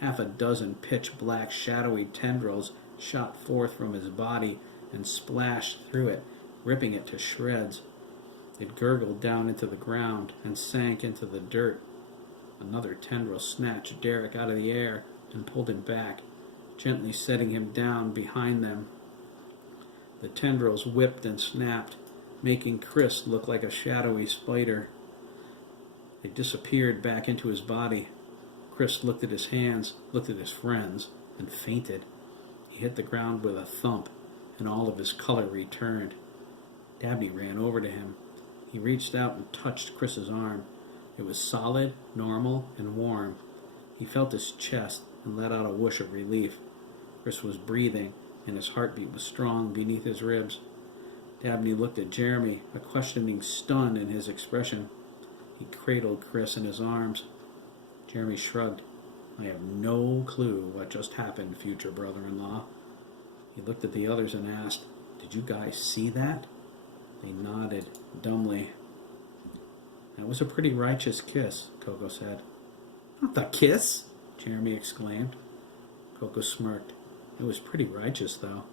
Half a dozen pitch-black, shadowy tendrils shot forth from his body and splashed through it, ripping it to shreds. It gurgled down into the ground and sank into the dirt. Another tendril snatched Derek out of the air and pulled him back, gently setting him down behind them. The tendrils whipped and snapped, making Chris look like a shadowy spider. They disappeared back into his body. Chris looked at his hands, looked at his friends, and fainted. He hit the ground with a thump, and all of his color returned. Dabney ran over to him. He reached out and touched Chris's arm. It was solid, normal, and warm. He felt his chest and let out a whoosh of relief. Chris was breathing, and his heartbeat was strong beneath his ribs. Dabney looked at Jeremy, a questioning stun in his expression. He cradled Chris in his arms. Jeremy shrugged. I have no clue what just happened, future brother-in-law. He looked at the others and asked, Did you guys see that? They nodded, dumbly. That was a pretty righteous kiss, Coco said. Not the kiss, Jeremy exclaimed. Coco smirked. It was pretty righteous, though.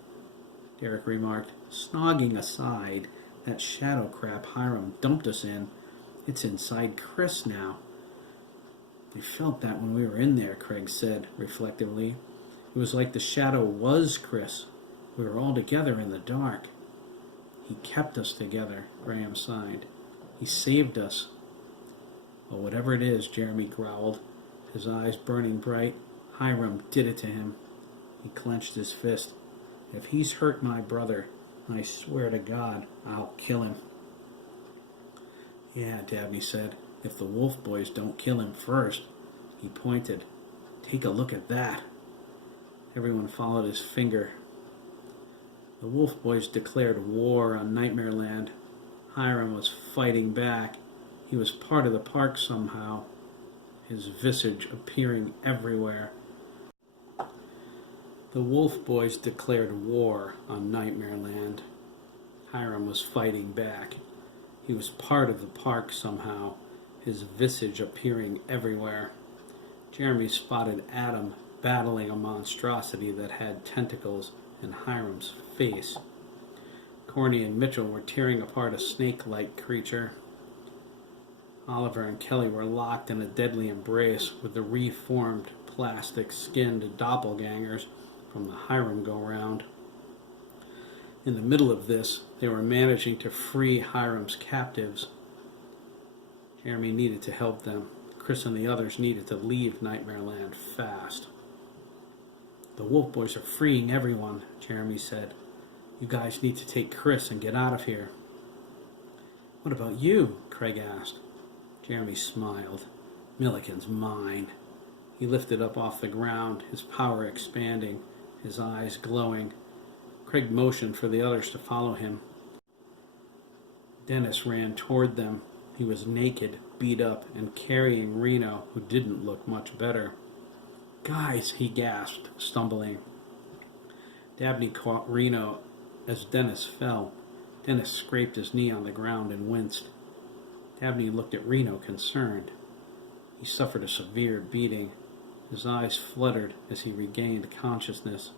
Derek remarked, Snogging aside, that shadow crap Hiram dumped us in. It's inside Chris now. I felt that when we were in there, Craig said, reflectively. It was like the shadow was Chris. We were all together in the dark. He kept us together, Graham sighed. He saved us. Well, whatever it is, Jeremy growled, his eyes burning bright. Hiram did it to him. He clenched his fist. If he's hurt my brother, I swear to God, I'll kill him. Yeah, Dabney said, if the Wolf Boys don't kill him first. He pointed. Take a look at that. Everyone followed his finger. The Wolf Boys declared war on Nightmare Land. Hiram was fighting back. He was part of the park somehow, his visage appearing everywhere. The Wolf Boys declared war on Nightmare Land. Hiram was fighting back. He was part of the park somehow, his visage appearing everywhere. Jeremy spotted Adam battling a monstrosity that had tentacles in Hiram's face. Corny and Mitchell were tearing apart a snake-like creature. Oliver and Kelly were locked in a deadly embrace with the reformed plastic-skinned doppelgangers from the Hiram go-round. In the middle of this, they were managing to free Hiram's captives. Jeremy needed to help them. Chris and the others needed to leave Nightmare Land fast. "The Wolf Boys are freeing everyone," Jeremy said. "You guys need to take Chris and get out of here." "What about you?" Craig asked. Jeremy smiled. "Milliken's mine." He lifted up off the ground, his power expanding, his eyes glowing. Craig motioned for the others to follow him. Dennis ran toward them. He was naked, beat up, and carrying Reno, who didn't look much better. "Guys," he gasped, stumbling. Dabney caught Reno as Dennis fell. Dennis scraped his knee on the ground and winced. Dabney looked at Reno, concerned. He suffered a severe beating. His eyes fluttered as he regained consciousness.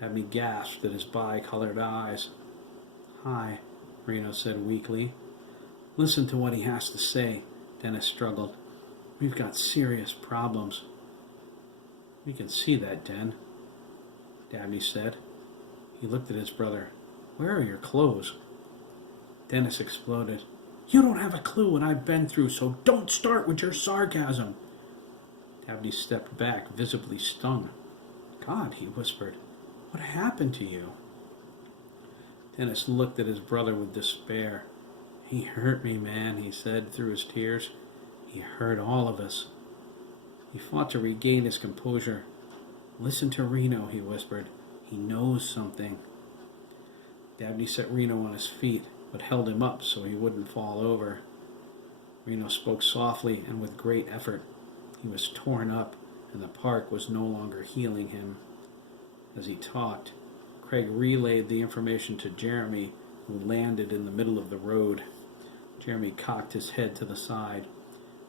Dabney gasped at his bi-colored eyes. "Hi," Reno said weakly. "Listen to what he has to say," Dennis struggled. "We've got serious problems." "We can see that, Den," Dabney said. He looked at his brother. "Where are your clothes?" Dennis exploded. "You don't have a clue what I've been through, so don't start with your sarcasm." Dabney stepped back, visibly stung. "God," he whispered, "what happened to you?" Dennis looked at his brother with despair. "He hurt me, man," he said through his tears. "He hurt all of us." He fought to regain his composure. "Listen to Reno," he whispered. "He knows something." Dabney set Reno on his feet, but held him up so he wouldn't fall over. Reno spoke softly and with great effort. He was torn up, and the park was no longer healing him. As he talked, Craig relayed the information to Jeremy, who landed in the middle of the road. Jeremy cocked his head to the side.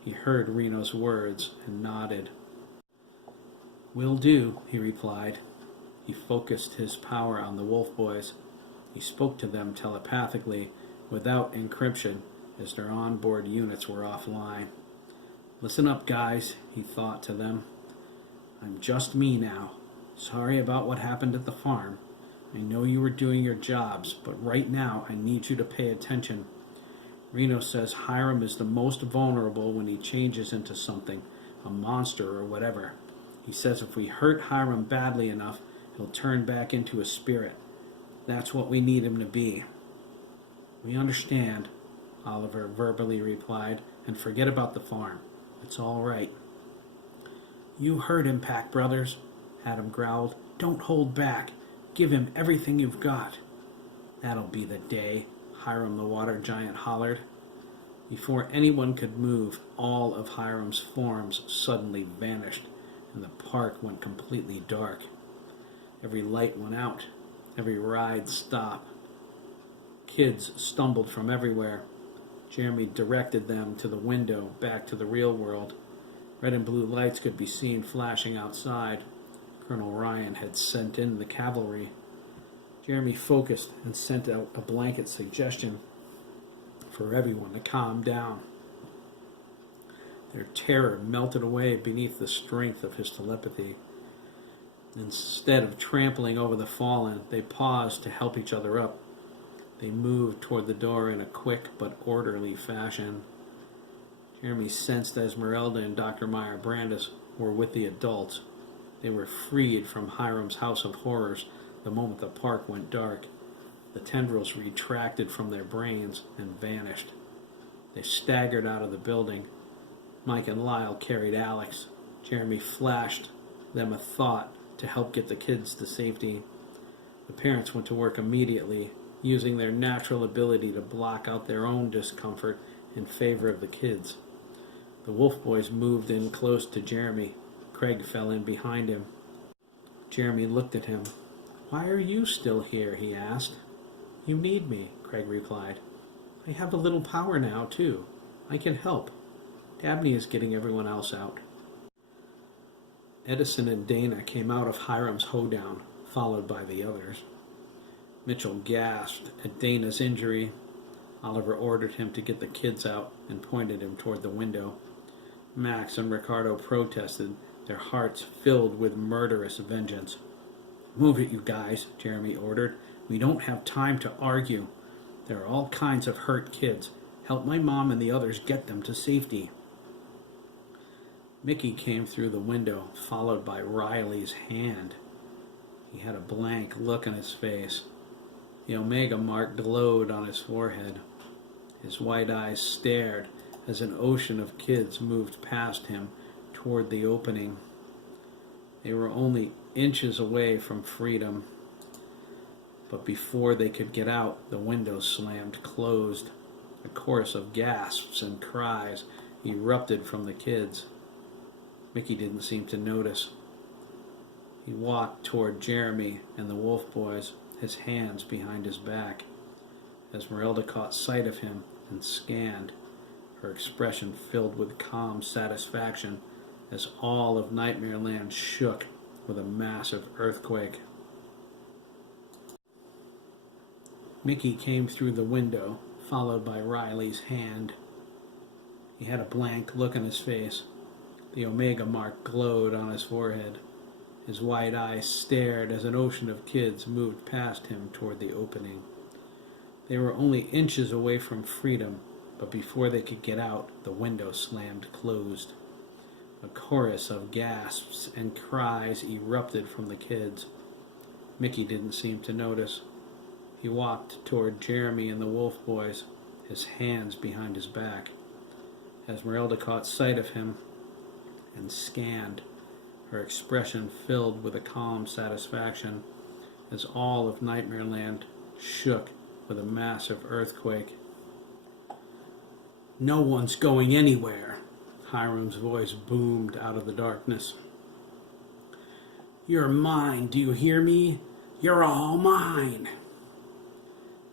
He heard Reno's words and nodded. "Will do," he replied. He focused his power on the Wolf Boys. He spoke to them telepathically, without encryption, as their onboard units were offline. "Listen up, guys," he thought to them. "I'm just me now. Sorry about what happened at the farm. I know you were doing your jobs, but right now I need you to pay attention. Reno says Hiram is the most vulnerable when he changes into something, a monster or whatever. He says if we hurt Hiram badly enough, he'll turn back into a spirit. That's what we need him to be." "We understand," Oliver verbally replied, "and forget about the farm. It's all right." "You heard him, Pack Brothers," Adam growled. "Don't hold back. Give him everything you've got." "That'll be the day," Hiram the Water Giant hollered. Before anyone could move, all of Hiram's forms suddenly vanished, and the park went completely dark. Every light went out. Every ride stopped. Kids stumbled from everywhere. Jeremy directed them to the window, back to the real world. Red and blue lights could be seen flashing outside. Colonel Ryan had sent in the cavalry. Jeremy focused and sent out a blanket suggestion for everyone to calm down. Their terror melted away beneath the strength of his telepathy. Instead of trampling over the fallen, they paused to help each other up. They moved toward the door in a quick but orderly fashion. Jeremy sensed Esmeralda and Dr. Meyer Brandis were with the adults. They were freed from Hiram's House of Horrors the moment the park went dark. The tendrils retracted from their brains and vanished. They staggered out of the building. Mike and Lyle carried Alex. Jeremy flashed them a thought to help get the kids to safety. The parents went to work immediately, using their natural ability to block out their own discomfort in favor of the kids. The Wolf Boys moved in close to Jeremy. Craig fell in behind him. Jeremy looked at him. "Why are you still here?" he asked. "You need me," Craig replied. "I have a little power now, too. I can help. Dabney is getting everyone else out." Edison and Dana came out of Hiram's hoedown, followed by the others. Mitchell gasped at Dana's injury. Oliver ordered him to get the kids out and pointed him toward the window. Max and Ricardo protested, their hearts filled with murderous vengeance. "Move it, you guys," Jeremy ordered. "We don't have time to argue. There are all kinds of hurt kids. Help my mom and the others get them to safety." Mickey came through the window, followed by Riley's hand. He had a blank look on his face. The Omega mark glowed on his forehead. His white eyes stared as an ocean of kids moved past him toward the opening. They were only inches away from freedom, but before they could get out, the window slammed closed. A chorus of gasps and cries erupted from the kids. Mickey didn't seem to notice. He walked toward Jeremy and the Wolf Boys, his hands behind his back. Esmeralda caught sight of him and scanned, her expression filled with calm satisfaction as all of Nightmare Land shook with a massive earthquake. Mickey came through the window, followed by Riley's hand. He had a blank look on his face. The Omega mark glowed on his forehead. His wide eyes stared as an ocean of kids moved past him toward the opening. They were only inches away from freedom, but before they could get out, the window slammed closed. A chorus of gasps and cries erupted from the kids. Mickey didn't seem to notice. He walked toward Jeremy and the Wolf Boys, his hands behind his back. Esmeralda caught sight of him and scanned, her expression filled with a calm satisfaction as all of Nightmare Land shook with a massive earthquake. "No one's going anywhere," Hiram's voice boomed out of the darkness. "You're mine, do you hear me? You're all mine."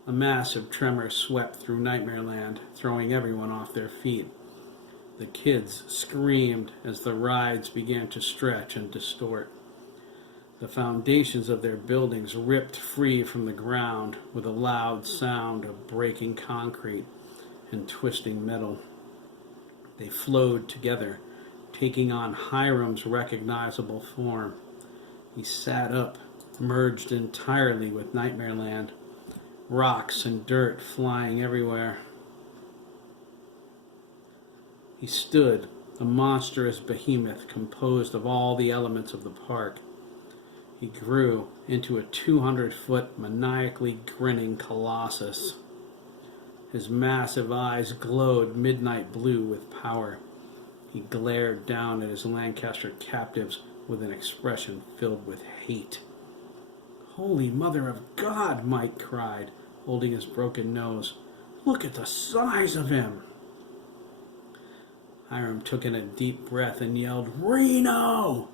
A massive tremor swept through Nightmare Land, throwing everyone off their feet. The kids screamed as the rides began to stretch and distort. The foundations of their buildings ripped free from the ground with a loud sound of breaking concrete and twisting metal. They flowed together, taking on Hiram's recognizable form. He sat up, merged entirely with Nightmare Land, rocks and dirt flying everywhere. He stood, a monstrous behemoth composed of all the elements of the park. He grew into a 200-foot maniacally grinning colossus. His massive eyes glowed midnight blue with power. He glared down at his Lancaster captives with an expression filled with hate. "Holy Mother of God!" Mike cried, holding his broken nose. "Look at the size of him!" Hiram took in a deep breath and yelled, "Reno!"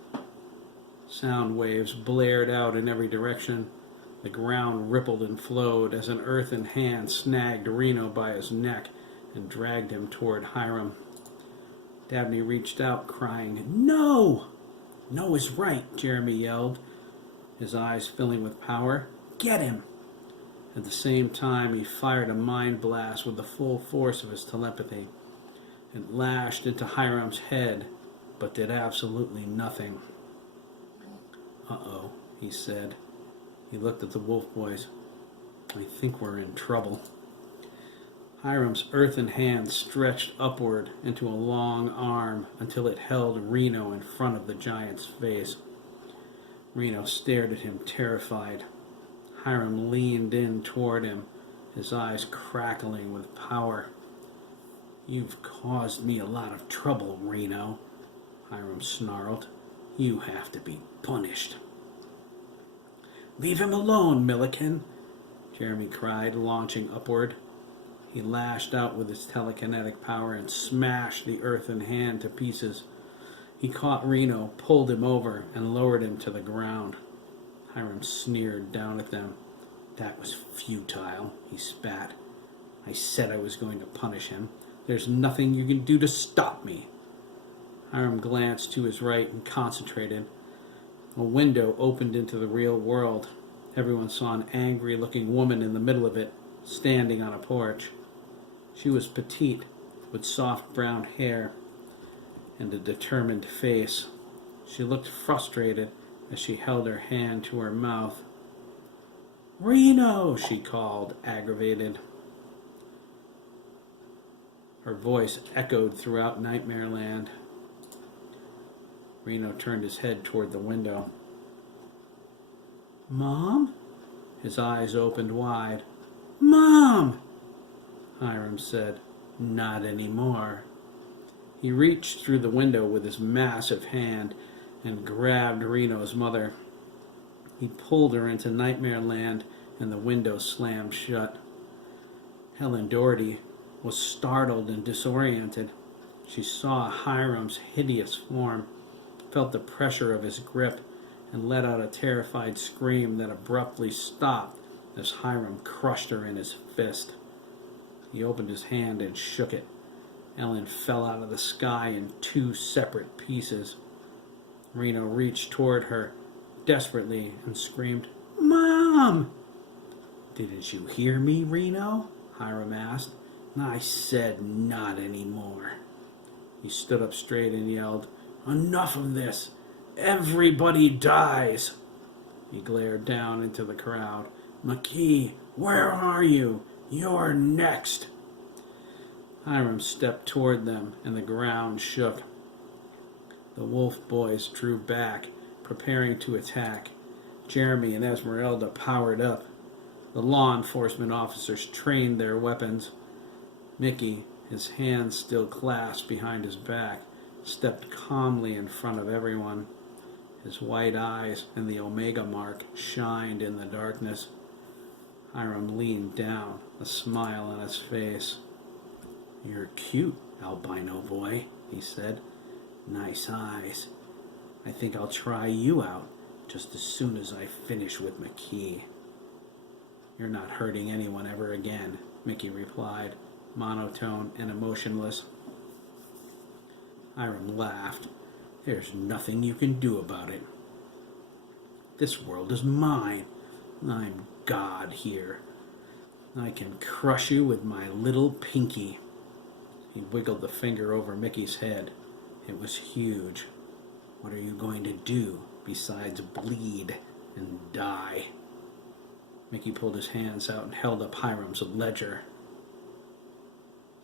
Sound waves blared out in every direction. The ground rippled and flowed as an earthen hand snagged Reno by his neck and dragged him toward Hiram. Dabney reached out, crying, "No!" "No is right," Jeremy yelled, his eyes filling with power. "Get him!" At the same time, he fired a mind blast with the full force of his telepathy. It lashed into Hiram's head, but did absolutely nothing. "Uh-oh," he said. He looked at the Wolf Boys. "I think we're in trouble." Hiram's earthen hand stretched upward into a long arm until it held Reno in front of the giant's face. Reno stared at him, terrified. Hiram leaned in toward him, his eyes crackling with power. "You've caused me a lot of trouble, Reno," Hiram snarled. "You have to be punished." "Leave him alone, Milliken," Jeremy cried, launching upward. He lashed out with his telekinetic power and smashed the earthen hand to pieces. He caught Reno, pulled him over, and lowered him to the ground. Hiram sneered down at them. That was futile, he spat. I said I was going to punish him. There's nothing you can do to stop me. Hiram glanced to his right and concentrated. A window opened into the real world. Everyone saw an angry-looking woman in the middle of it, standing on a porch. She was petite, with soft brown hair and a determined face. She looked frustrated as she held her hand to her mouth. "Reno!" she called, aggravated. Her voice echoed throughout Nightmare Land. Reno turned his head toward the window. "Mom?" His eyes opened wide. "Mom!" Hiram said, "Not anymore." He reached through the window with his massive hand and grabbed Reno's mother. He pulled her into Nightmare Land, and the window slammed shut. Helen Doherty was startled and disoriented. She saw Hiram's hideous form, felt the pressure of his grip, and let out a terrified scream that abruptly stopped as Hiram crushed her in his fist. He opened his hand and shook it. Ellen fell out of the sky in two separate pieces. Reno reached toward her desperately and screamed, "Mom!" "Didn't you hear me, Reno?" Hiram asked. "I said not anymore." He stood up straight and yelled, "Enough of this! Everybody dies!" He glared down into the crowd. "McKee, where are you? You're next!" Hiram stepped toward them, and the ground shook. The Wolf boys drew back, preparing to attack. Jeremy and Esmeralda powered up. The law enforcement officers trained their weapons. Mickey, his hands still clasped behind his back, stepped calmly in front of everyone. His white eyes and the Omega mark shined in the darkness. Hiram leaned down, a smile on his face. "You're cute, albino boy," he said. "Nice eyes. I think I'll try you out just as soon as I finish with McKee." "You're not hurting anyone ever again," Mickey replied, monotone and emotionless. Hiram laughed. "There's nothing you can do about it. This world is mine. I'm God here. I can crush you with my little pinky." He wiggled the finger over Mickey's head. It was huge. "What are you going to do besides bleed and die?" Mickey pulled his hands out and held up Hiram's ledger.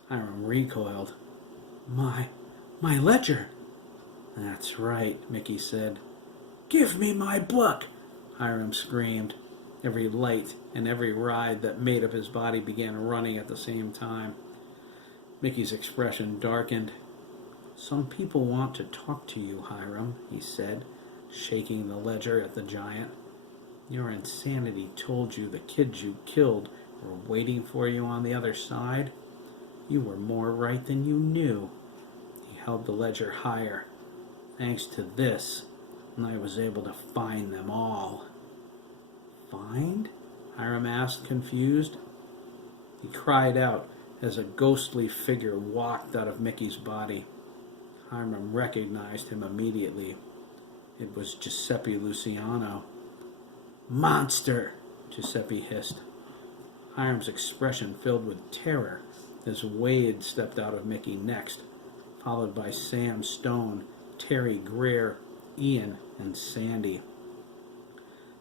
Hiram recoiled. My ledger!" "That's right," Mickey said. "Give me my book!" Hiram screamed. Every light and every ride that made up his body began running at the same time. Mickey's expression darkened. "Some people want to talk to you, Hiram," he said, shaking the ledger at the giant. "Your insanity told you the kids you killed were waiting for you on the other side. You were more right than you knew." He held the ledger higher. "Thanks to this, I was able to find them all." "Find?" Hiram asked, confused. He cried out as a ghostly figure walked out of Mickey's body. Hiram recognized him immediately. It was Giuseppe Luciano. "Monster!" Giuseppe hissed. Hiram's expression filled with terror as Wade stepped out of Mickey next, followed by Sam Stone, Terry Greer, Ian, and Sandy.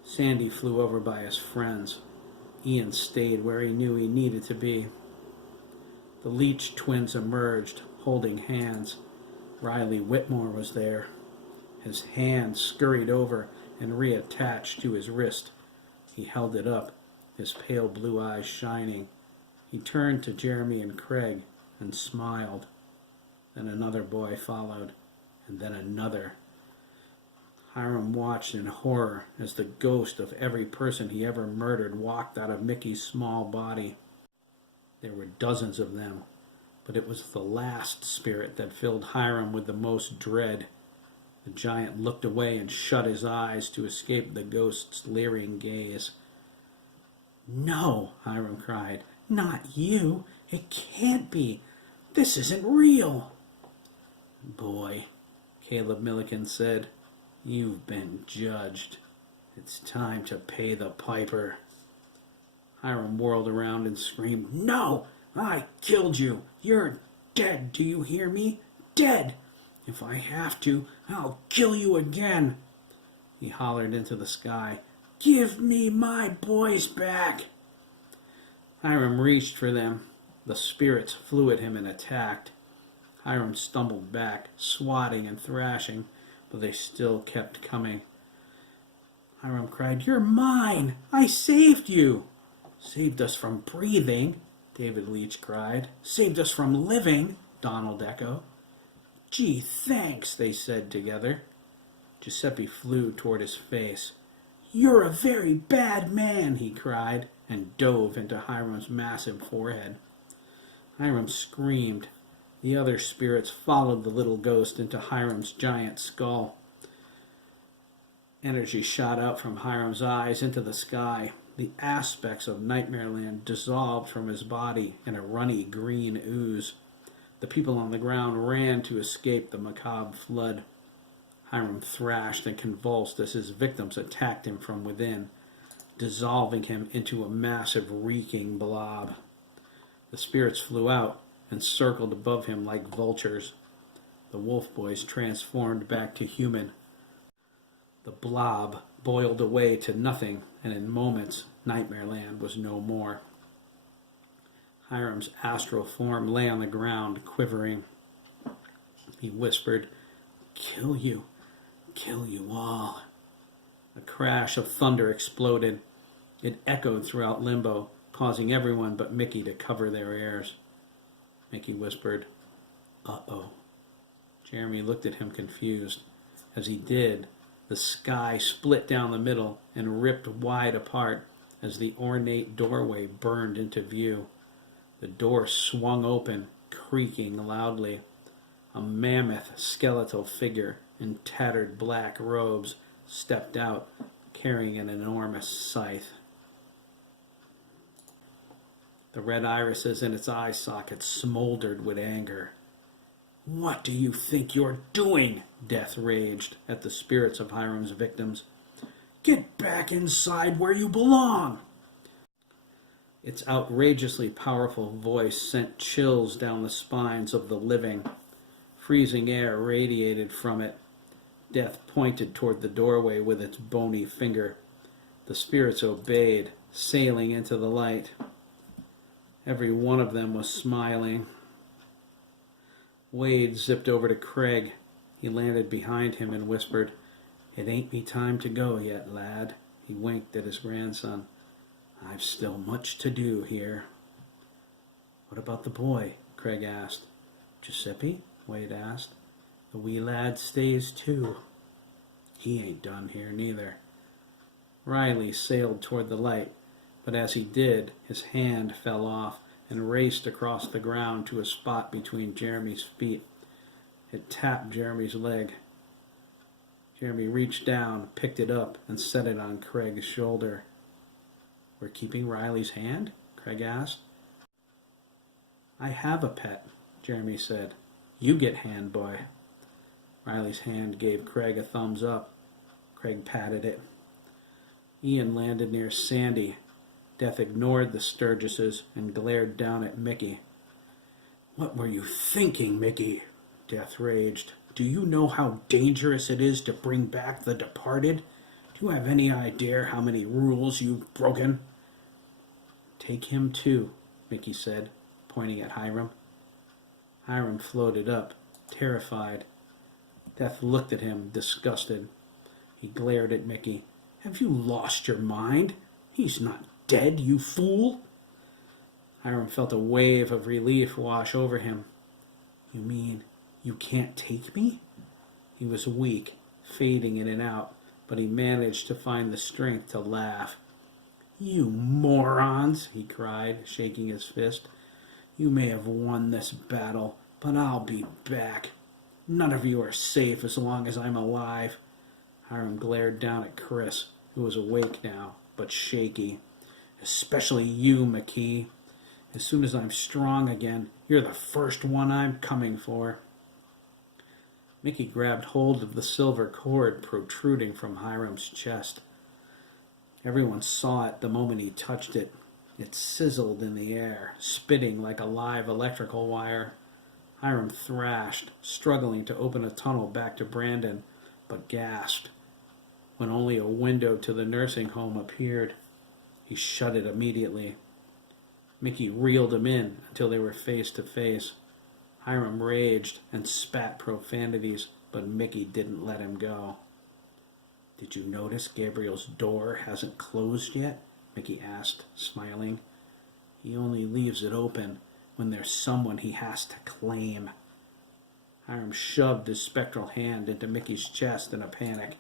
Sandy flew over by his friends. Ian stayed where he knew he needed to be. The Leach twins emerged, holding hands. Riley Whitmore was there. His hand scurried over and reattached to his wrist. He held it up, his pale blue eyes shining. He turned to Jeremy and Craig and smiled. Then another boy followed, and then another. Hiram watched in horror as the ghost of every person he ever murdered walked out of Mickey's small body. There were dozens of them, but it was the last spirit that filled Hiram with the most dread. The giant looked away and shut his eyes to escape the ghost's leering gaze. "No," Hiram cried. "Not you. It can't be. This isn't real." "Boy," Caleb Milliken said, "you've been judged. It's time to pay the piper." Hiram whirled around and screamed, "No! I killed you! You're dead! Do you hear me? Dead! If I have to, I'll kill you again!" He hollered into the sky, "Give me my boys back!" Hiram reached for them. The spirits flew at him and attacked. Hiram stumbled back, swatting and thrashing, but they still kept coming. Hiram cried, "You're mine! I saved you!" "Saved us from breathing," David Leach cried. "Saved us from living," Donald echoed. "Gee, thanks," they said together. Giuseppe flew toward his face. "You're a very bad man," he cried, and dove into Hiram's massive forehead. Hiram screamed. The other spirits followed the little ghost into Hiram's giant skull. Energy shot out from Hiram's eyes into the sky. The aspects of Nightmare Land dissolved from his body in a runny green ooze. The people on the ground ran to escape the macabre flood. Hiram thrashed and convulsed as his victims attacked him from within, dissolving him into a massive reeking blob. The spirits flew out and circled above him like vultures. The wolf boys transformed back to human. The blob boiled away to nothing, and in moments, Nightmare Land was no more. Hiram's astral form lay on the ground, quivering. He whispered, kill you all." A crash of thunder exploded. It echoed throughout Limbo, causing everyone but Mickey to cover their ears. Mickey whispered, "Uh-oh." Jeremy looked at him confused. As he did, the sky split down the middle and ripped wide apart as the ornate doorway burned into view. The door swung open, creaking loudly. A mammoth skeletal figure in tattered black robes stepped out, carrying an enormous scythe. The red irises in its eye sockets smoldered with anger. "What do you think you're doing?" Death raged at the spirits of Hiram's victims. "Get back inside where you belong!" Its outrageously powerful voice sent chills down the spines of the living. Freezing air radiated from it. Death pointed toward the doorway with its bony finger. The spirits obeyed, sailing into the light. Every one of them was smiling. Wade zipped over to Craig. He landed behind him and whispered, "It ain't me time to go yet, lad." He winked at his grandson. "I've still much to do here." "What about the boy?" Craig asked. "Giuseppe?" Wade asked. "The wee lad stays too." "He ain't done here neither." Riley sailed toward the light, but as he did, his hand fell off and raced across the ground to a spot between Jeremy's feet. It tapped Jeremy's leg. Jeremy reached down, picked it up, and set it on Craig's shoulder. "We're keeping Riley's hand?" Craig asked. "I have a pet," Jeremy said. "You get hand, boy." Riley's hand gave Craig a thumbs up. Craig patted it. Ian landed near Sandy. Death ignored the Sturgesses and glared down at Mickey. "What were you thinking, Mickey?" Death raged. "Do you know how dangerous it is to bring back the departed? Do you have any idea how many rules you've broken?" "Take him too," Mickey said, pointing at Hiram. Hiram floated up, terrified. Death looked at him, disgusted. He glared at Mickey. "Have you lost your mind? He's not dead, you fool!" Hiram felt a wave of relief wash over him. "You mean you can't take me?" He was weak, fading in and out, but he managed to find the strength to laugh. "You morons!" he cried, shaking his fist. "You may have won this battle, but I'll be back. None of you are safe as long as I'm alive. Hiram glared down at Chris, who was awake now, but shaky. Especially you, McKee. As soon as I'm strong again, you're the first one I'm coming for. Mickey grabbed hold of the silver cord protruding from Hiram's chest. Everyone saw it the moment he touched it. It sizzled in the air, spitting like a live electrical wire. Hiram thrashed, struggling to open a tunnel back to Brandon, but gasped when only a window to the nursing home appeared. He shut it immediately. Mickey reeled him in until they were face to face. Hiram raged and spat profanities, but Mickey didn't let him go. Did you notice Gabriel's door hasn't closed yet? Mickey asked, smiling. He only leaves it open when there's someone he has to claim. Hiram shoved his spectral hand into Mickey's chest in a panic.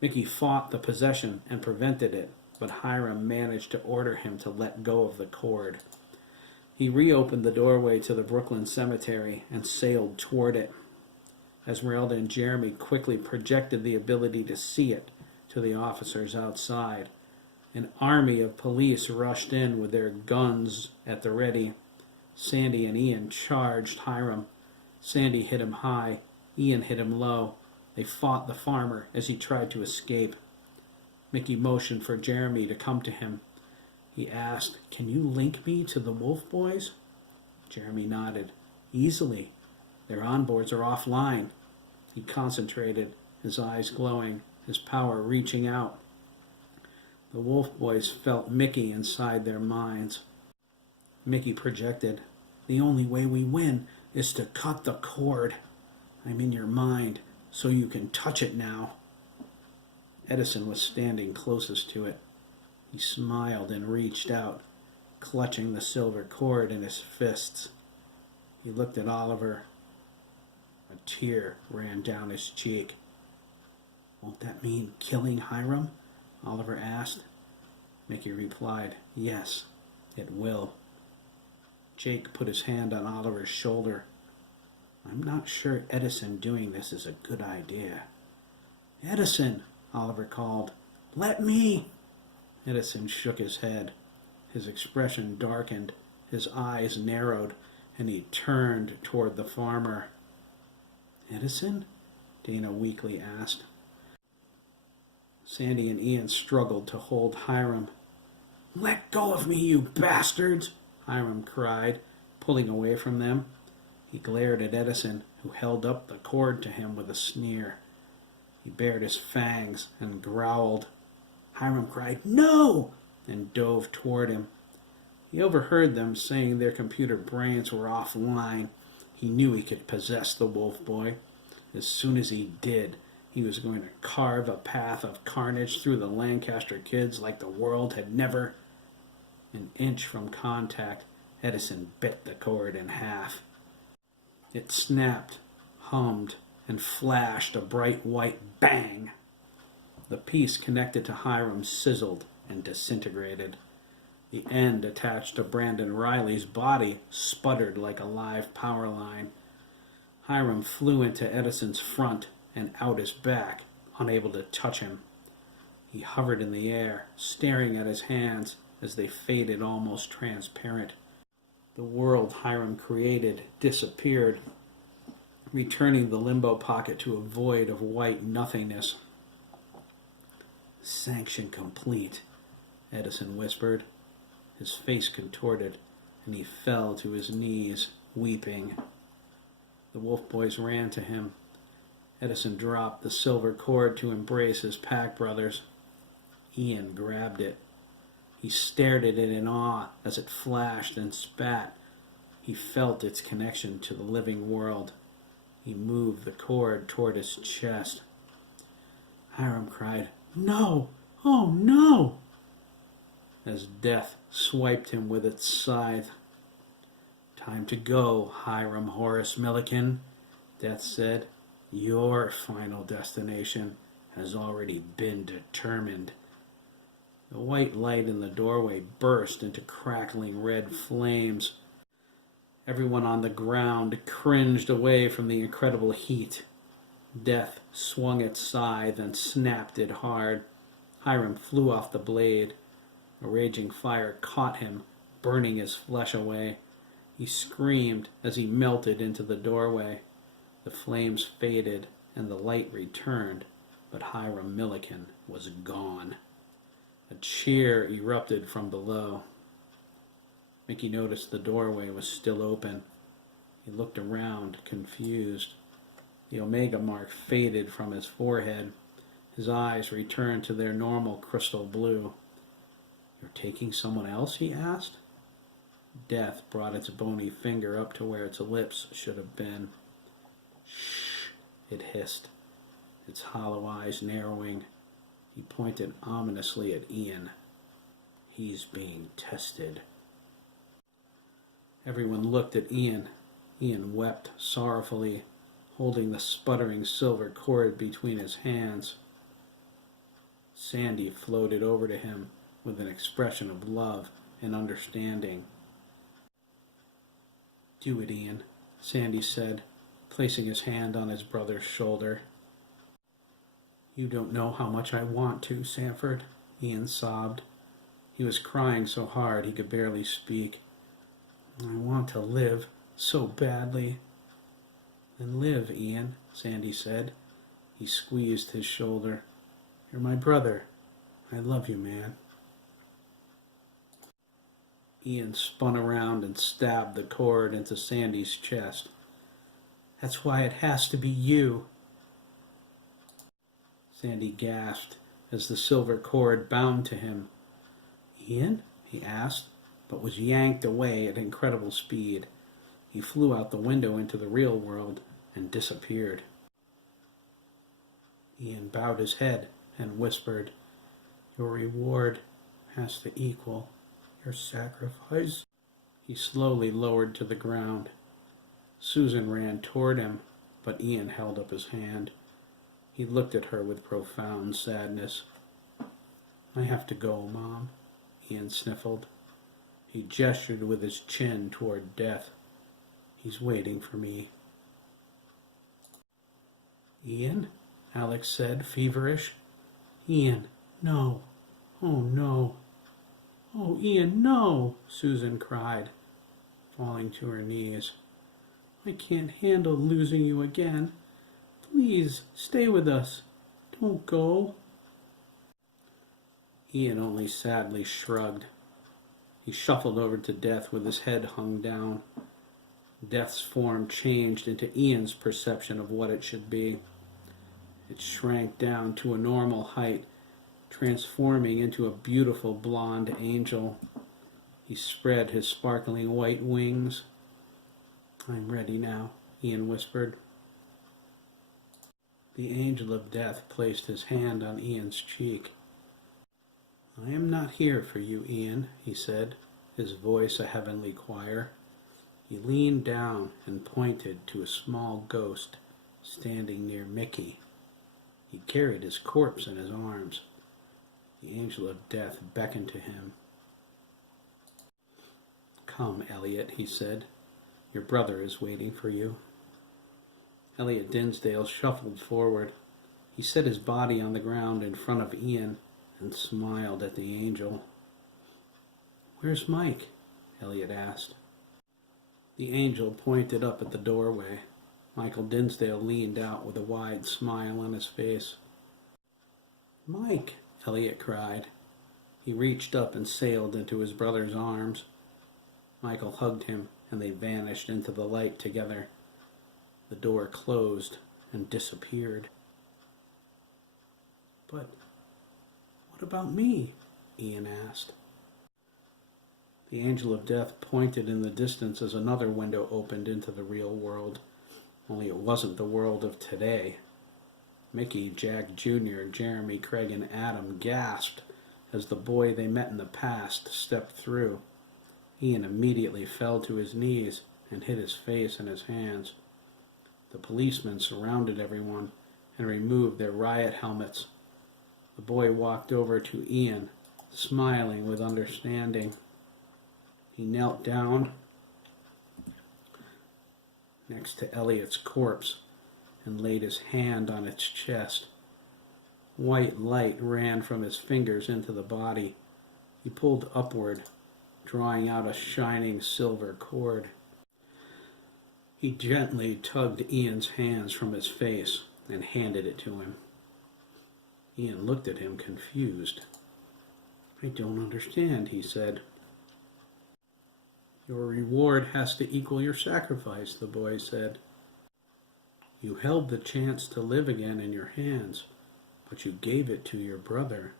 Mickey fought the possession and prevented it, but Hiram managed to order him to let go of the cord. He reopened the doorway to the Brooklyn cemetery and sailed toward it. Esmeralda and Jeremy quickly projected the ability to see it to the officers outside. An army of police rushed in with their guns at the ready. Sandy and Ian charged Hiram. Sandy hit him high. Ian hit him low. They fought the farmer as he tried to escape. Mickey motioned for Jeremy to come to him. He asked, "Can you link me to the Wolf Boys?" Jeremy nodded. "Easily. Their onboards are offline." He concentrated, his eyes glowing, his power reaching out. The Wolf Boys felt Mickey inside their minds. Mickey projected, "The only way we win is to cut the cord. I'm in your mind, so you can touch it now." Edison was standing closest to it. He smiled and reached out, clutching the silver cord in his fists. He looked at Oliver. A tear ran down his cheek. "Won't that mean killing Hiram?" Oliver asked. Mickey replied, "Yes, it will." Jake put his hand on Oliver's shoulder. "I'm not sure Edison doing this is a good idea." "Edison!" Oliver called. "Let me!" Edison shook his head. His expression darkened, his eyes narrowed, and he turned toward the farmer. "Edison?" Dana weakly asked. Sandy and Ian struggled to hold Hiram. "Let go of me, you bastards!" Hiram cried, pulling away from them. He glared at Edison, who held up the cord to him with a sneer. He bared his fangs and growled. Hiram cried, "No!" and dove toward him. He overheard them saying their computer brains were offline. He knew he could possess the Wolf Boy. As soon as he did, he was going to carve a path of carnage through the Lancaster kids like the world had never. An inch from contact, Edison bit the cord in half. It snapped, hummed, and flashed a bright white bang. The piece connected to Hiram sizzled and disintegrated. The end attached to Brandon Riley's body sputtered like a live power line. Hiram flew into Edison's front and out his back, unable to touch him. He hovered in the air, staring at his hands as they faded almost transparent. The world Hiram created disappeared, returning the limbo pocket to a void of white nothingness. "Sanction complete," Edison whispered. His face contorted, and he fell to his knees, weeping. The Wolf Boys ran to him. Edison dropped the silver cord to embrace his pack brothers. Ian grabbed it. He stared at it in awe as it flashed and spat. He felt its connection to the living world. He moved the cord toward his chest. Hiram cried, "No! Oh, no!" as death swiped him with its scythe. "Time to go, Hiram Horace Milliken," Death said. "Your final destination has already been determined." The white light in the doorway burst into crackling red flames. Everyone on the ground cringed away from the incredible heat. Death swung its scythe and snapped it hard. Hiram flew off the blade. A raging fire caught him, burning his flesh away. He screamed as he melted into the doorway. The flames faded and the light returned, but Hiram Milliken was gone. A cheer erupted from below. Mickey noticed the doorway was still open. He looked around, confused. The omega mark faded from his forehead. His eyes returned to their normal crystal blue. "You're taking someone else?" he asked. Death brought its bony finger up to where its lips should have been. "Shh," it hissed, its hollow eyes narrowing. He pointed ominously at Ian. "He's being tested." Everyone looked at Ian. Ian wept sorrowfully, holding the sputtering silver cord between his hands. Sandy floated over to him with an expression of love and understanding. "Do it, Ian," Sandy said, placing his hand on his brother's shoulder. "You don't know how much I want to, Sanford," Ian sobbed. He was crying so hard he could barely speak. "I want to live so badly." "Then live, Ian," Sandy said. He squeezed his shoulder. "You're my brother. I love you, man." Ian spun around and stabbed the cord into Sandy's chest. "That's why it has to be you." Sandy gasped as the silver cord bound to him. "Ian?" he asked, but was yanked away at incredible speed. He flew out the window into the real world and disappeared. Ian bowed his head and whispered, "Your reward has to equal your sacrifice." He slowly lowered to the ground. Susan ran toward him, but Ian held up his hand. He looked at her with profound sadness. "I have to go, Mom," Ian sniffled. He gestured with his chin toward Death. "He's waiting for me." "Ian?" Alex said, feverish. "Ian, no. Oh, no. Oh, Ian, no," Susan cried, falling to her knees. "I can't handle losing you again. Please, stay with us. Don't go." Ian only sadly shrugged. He shuffled over to Death with his head hung down. Death's form changed into Ian's perception of what it should be. It shrank down to a normal height, transforming into a beautiful blonde angel. He spread his sparkling white wings. "I'm ready now," Ian whispered. The angel of death placed his hand on Ian's cheek. "I am not here for you, Ian," he said, his voice a heavenly choir. He leaned down and pointed to a small ghost standing near Mickey. He carried his corpse in his arms. The angel of death beckoned to him. "Come, Elliot," he said. "Your brother is waiting for you." Elliot Dinsdale shuffled forward. He set his body on the ground in front of Ian and smiled at the angel. "Where's Mike?" Elliot asked. The angel pointed up at the doorway. Michael Dinsdale leaned out with a wide smile on his face. "Mike!" Elliot cried. He reached up and sailed into his brother's arms. Michael hugged him, and they vanished into the light together. The door closed and disappeared. "But what about me?" Ian asked. The angel of death pointed in the distance as another window opened into the real world, only it wasn't the world of today. Mickey, Jack Jr., Jeremy, Craig, and Adam gasped as the boy they met in the past stepped through. Ian immediately fell to his knees and hid his face in his hands. The policemen surrounded everyone and removed their riot helmets. The boy walked over to Ian, smiling with understanding. He knelt down next to Elliot's corpse and laid his hand on its chest. White light ran from his fingers into the body. He pulled upward, drawing out a shining silver cord. He gently tugged Ian's hands from his face and handed it to him. Ian looked at him confused. "I don't understand," he said. "Your reward has to equal your sacrifice," the boy said. "You held the chance to live again in your hands, but you gave it to your brother."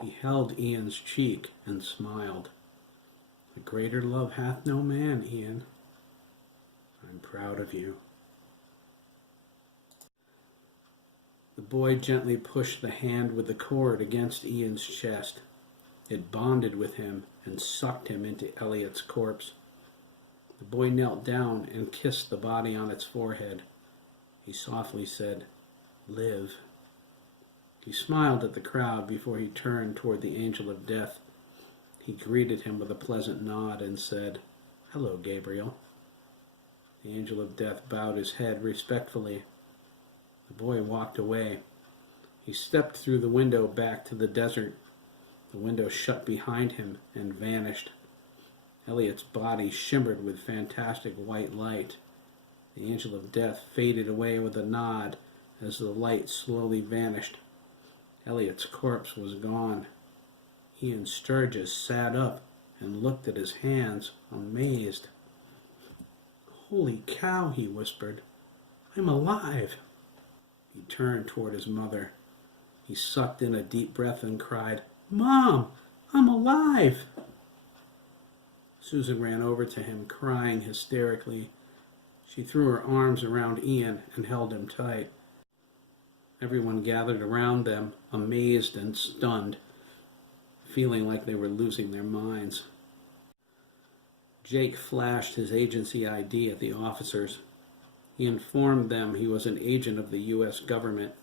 He held Ian's cheek and smiled. "A greater love hath no man, Ian. I'm proud of you." The boy gently pushed the hand with the cord against Ian's chest. It bonded with him and sucked him into Elliot's corpse. The boy knelt down and kissed the body on its forehead. He softly said, "Live." He smiled at the crowd before he turned toward the angel of death. He greeted him with a pleasant nod and said, "Hello, Gabriel." The angel of death bowed his head respectfully. The boy walked away. He stepped through the window back to the desert. The window shut behind him and vanished. Elliot's body shimmered with fantastic white light. The angel of death faded away with a nod as the light slowly vanished. Elliot's corpse was gone. Ian Sturgess sat up and looked at his hands, amazed. "Holy cow," he whispered. "I'm alive." He turned toward his mother. He sucked in a deep breath and cried, "Mom, I'm alive!" Susan ran over to him, crying hysterically. She threw her arms around Ian and held him tight. Everyone gathered around them, amazed and stunned, feeling like they were losing their minds. Jake flashed his agency ID at the officers. He informed them he was an agent of the U.S. government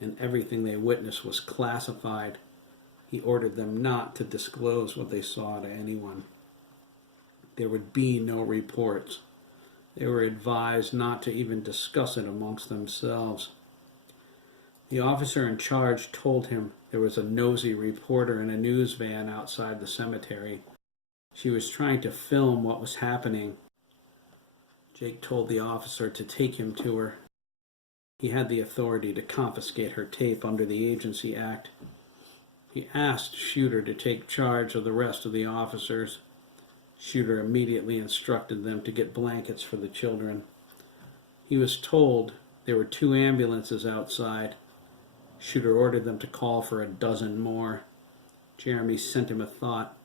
and everything they witnessed was classified. He ordered them not to disclose what they saw to anyone. There would be no reports. They were advised not to even discuss it amongst themselves. The officer in charge told him there was a nosy reporter in a news van outside the cemetery. She was trying to film what was happening. Jake told the officer to take him to her. He had the authority to confiscate her tape under the Agency Act. He asked Shooter to take charge of the rest of the officers. Shooter immediately instructed them to get blankets for the children. He was told there were 2 ambulances outside. Shooter ordered them to call for a dozen more. Jeremy sent him a thought.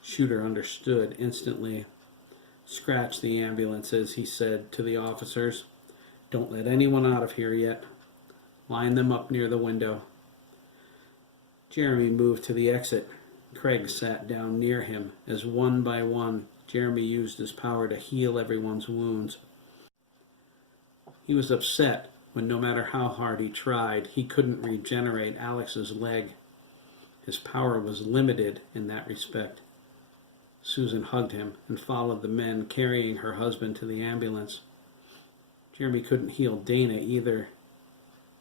Shooter understood instantly. "Scratch the ambulances," he said to the officers. "Don't let anyone out of here yet. Line them up near the window." Jeremy moved to the exit. Craig sat down near him as one by one Jeremy used his power to heal everyone's wounds. He was upset when no matter how hard he tried, he couldn't regenerate Alex's leg. His power was limited in that respect. Susan hugged him and followed the men carrying her husband to the ambulance. Jeremy couldn't heal Dana either.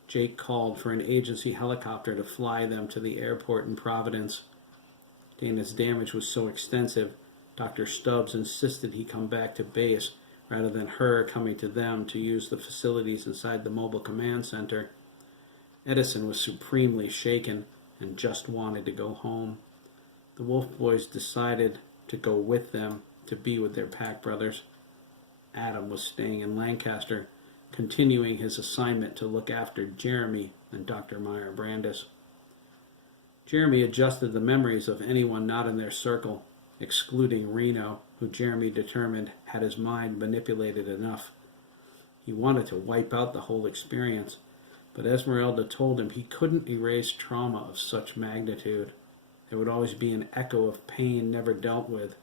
Jake called for an agency helicopter to fly them to the airport in Providence. Dana's damage was so extensive, Dr. Stubbs insisted he come back to base rather than her coming to them to use the facilities inside the mobile command center. Edison was supremely shaken and just wanted to go home. The Wolf Boys decided to go with them to be with their pack brothers. Adam was staying in Lancaster, continuing his assignment to look after Jeremy and Dr. Meyer Brandis. Jeremy adjusted the memories of anyone not in their circle, excluding Reno, who Jeremy determined had his mind manipulated enough. He wanted to wipe out the whole experience, but Esmeralda told him he couldn't erase trauma of such magnitude. There would always be an echo of pain never dealt with,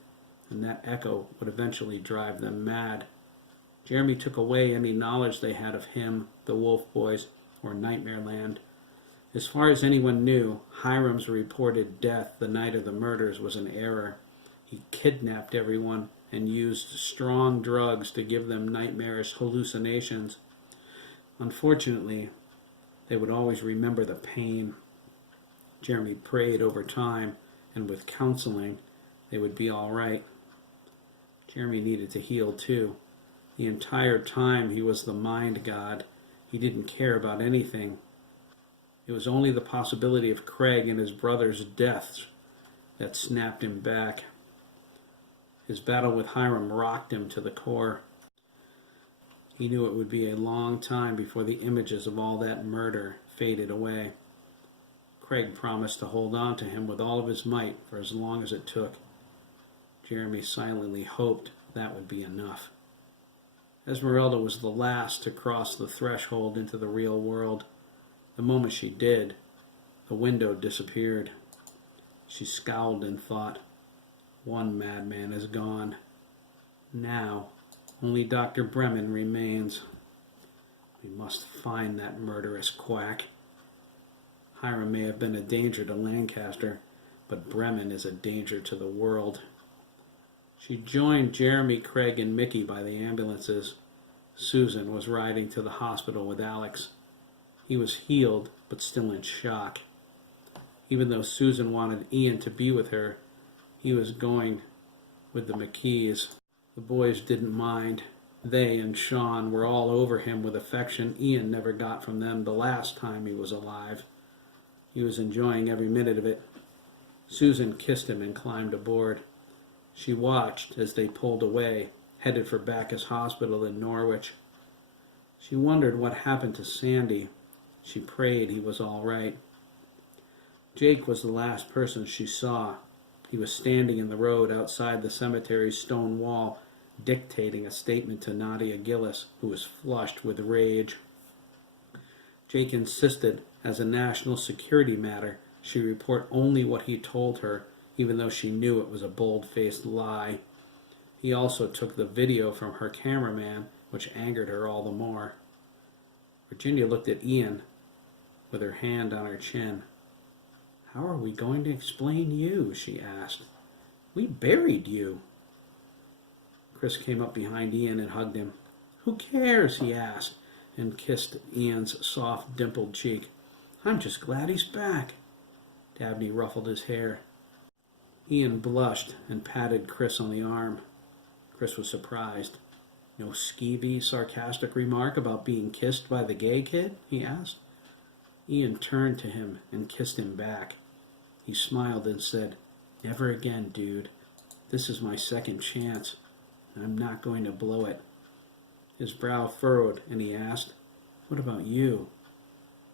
and that echo would eventually drive them mad. Jeremy took away any knowledge they had of him, the Wolf Boys, or Nightmare Land. As far as anyone knew, Hiram's reported death the night of the murders was an error. He kidnapped everyone and used strong drugs to give them nightmarish hallucinations. Unfortunately, they would always remember the pain. Jeremy prayed over time, and with counseling, they would be all right. Jeremy needed to heal too. The entire time he was the mind god. He didn't care about anything. It was only the possibility of Craig and his brother's deaths that snapped him back. His battle with Hiram rocked him to the core. He knew it would be a long time before the images of all that murder faded away. Craig promised to hold on to him with all of his might for as long as it took. Jeremy silently hoped that would be enough. Esmeralda was the last to cross the threshold into the real world. The moment she did, the window disappeared. She scowled and thought, one madman is gone. Now, only Dr. Bremen remains. We must find that murderous quack. Hiram may have been a danger to Lancaster, but Bremen is a danger to the world. She joined Jeremy, Craig, and Mickey by the ambulances. Susan was riding to the hospital with Alex. He was healed, but still in shock. Even though Susan wanted Ian to be with her, he was going with the McKees. The boys didn't mind. They and Sean were all over him with affection Ian never got from them the last time he was alive. He was enjoying every minute of it. Susan kissed him and climbed aboard. She watched as they pulled away, headed for Bacchus Hospital in Norwich. She wondered what happened to Sandy. She prayed he was all right. Jake was the last person she saw. He was standing in the road outside the cemetery's stone wall, dictating a statement to Nadia Gillis, who was flushed with rage. Jake insisted, as a national security matter, she report only what he told her, even though she knew it was a bold-faced lie. He also took the video from her cameraman, which angered her all the more. Virginia looked at Ian with her hand on her chin. "How are we going to explain you?" she asked. "We buried you." Chris came up behind Ian and hugged him. "Who cares?" he asked, and kissed Ian's soft, dimpled cheek. "I'm just glad he's back." Dabney ruffled his hair. Ian blushed and patted Chris on the arm. Chris was surprised. "No skeevy, sarcastic remark about being kissed by the gay kid?" he asked. Ian turned to him and kissed him back. He smiled and said, "Never again, dude. This is my second chance, and I'm not going to blow it." His brow furrowed, and he asked, "What about you?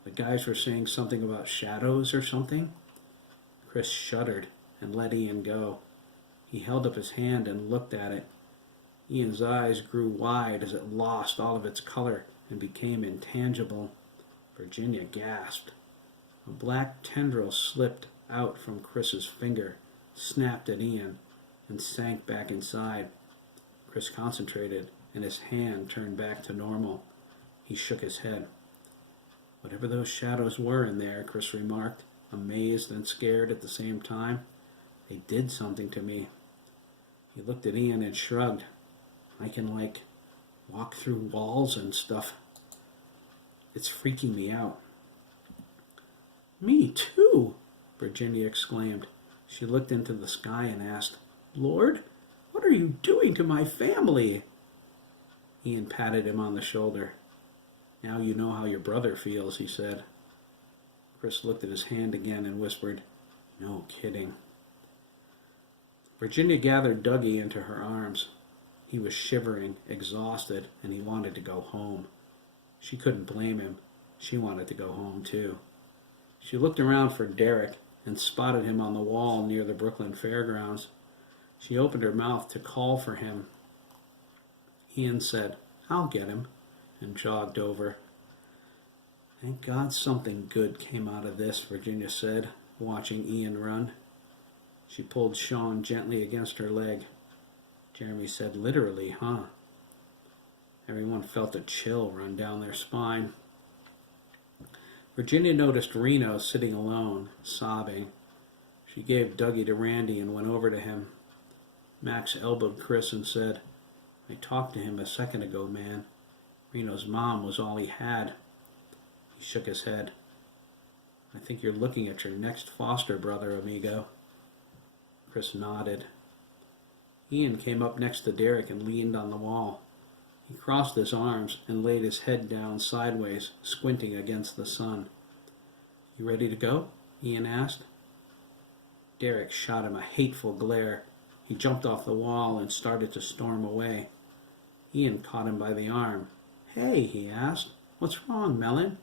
The guys were saying something about shadows or something?" Chris shuddered and let Ian go. He held up his hand and looked at it. Ian's eyes grew wide as it lost all of its color and became intangible. Virginia gasped. A black tendril slipped out from Chris's finger, snapped at Ian, and sank back inside. Chris concentrated, and his hand turned back to normal. He shook his head. "Whatever those shadows were in there," Chris remarked, amazed and scared at the same time, "they did something to me." He looked at Ian and shrugged. "I can, walk through walls and stuff. It's freaking me out." "Me too," Virginia exclaimed. She looked into the sky and asked, "Lord, what are you doing to my family?" Ian patted him on the shoulder. "Now you know how your brother feels," he said. Chris looked at his hand again and whispered, "No kidding." Virginia gathered Dougie into her arms. He was shivering, exhausted, and he wanted to go home. She couldn't blame him. She wanted to go home, too. She looked around for Derek and spotted him on the wall near the Brooklyn Fairgrounds. She opened her mouth to call for him. Ian said, "I'll get him," and jogged over. "Thank God something good came out of this," Virginia said, watching Ian run. She pulled Sean gently against her leg. Jeremy said, "Literally, huh?" Everyone felt a chill run down their spine. Virginia noticed Reno sitting alone, sobbing. She gave Dougie to Randy and went over to him. Max elbowed Chris and said, "I talked to him a second ago, man. Reno's mom was all he had." He shook his head. "I think you're looking at your next foster brother, amigo." Chris nodded. Ian came up next to Derek and leaned on the wall. He crossed his arms and laid his head down sideways, squinting against the sun. "You ready to go?" Ian asked. Derek shot him a hateful glare. He jumped off the wall and started to storm away. Ian caught him by the arm. "Hey," he asked, "what's wrong, Melon?"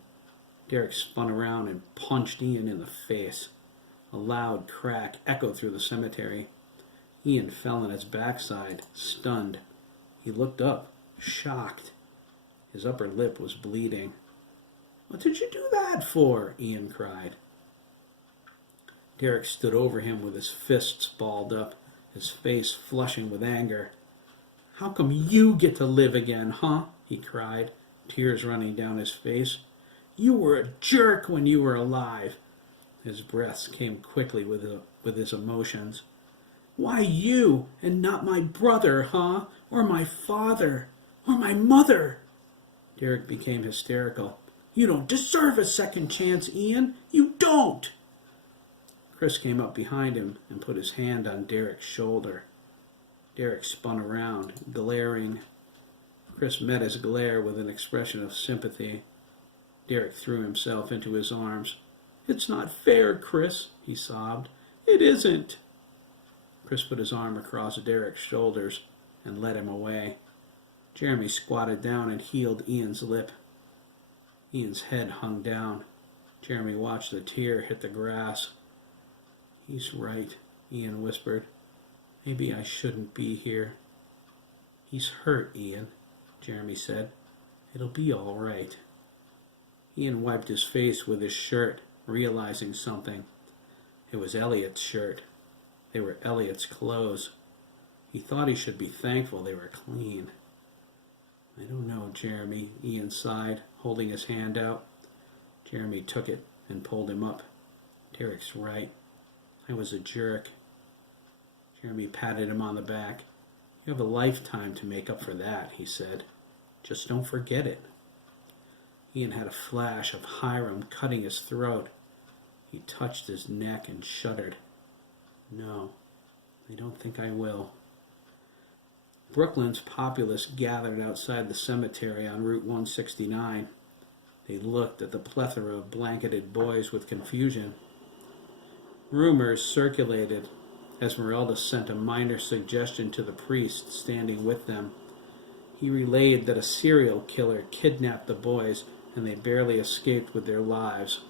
Derek spun around and punched Ian in the face. A loud crack echoed through the cemetery. Ian fell on his backside, stunned. He looked up, shocked. His upper lip was bleeding. "What did you do that for?" Ian cried. Derek stood over him with his fists balled up, his face flushing with anger. "How come you get to live again, huh?" he cried, tears running down his face. "You were a jerk when you were alive." His breaths came quickly with his emotions. "Why you and not my brother, huh? Or my father? Or my mother?" Derek became hysterical. "You don't deserve a second chance, Ian. You don't!" Chris came up behind him and put his hand on Derek's shoulder. Derek spun around, glaring. Chris met his glare with an expression of sympathy. Derek threw himself into his arms. "It's not fair, Chris," he sobbed. "It isn't." Chris put his arm across Derek's shoulders and led him away. Jeremy squatted down and healed Ian's lip. Ian's head hung down. Jeremy watched the tear hit the grass. "He's right," Ian whispered. "Maybe I shouldn't be here." "He's hurt, Ian," Jeremy said. "It'll be all right." Ian wiped his face with his shirt, realizing something. It was Elliot's shirt. They were Elliot's clothes. He thought he should be thankful they were clean. "I don't know, Jeremy," Ian sighed, holding his hand out. Jeremy took it and pulled him up. "Derek's right. I was a jerk." Jeremy patted him on the back. "You have a lifetime to make up for that," he said. "Just don't forget it." Ian had a flash of Hiram cutting his throat. He touched his neck and shuddered. "No, I don't think I will." Brooklyn's populace gathered outside the cemetery on Route 169. They looked at the plethora of blanketed boys with confusion. Rumors circulated. Esmeralda sent a minor suggestion to the priest standing with them. He relayed that a serial killer kidnapped the boys and they barely escaped with their lives.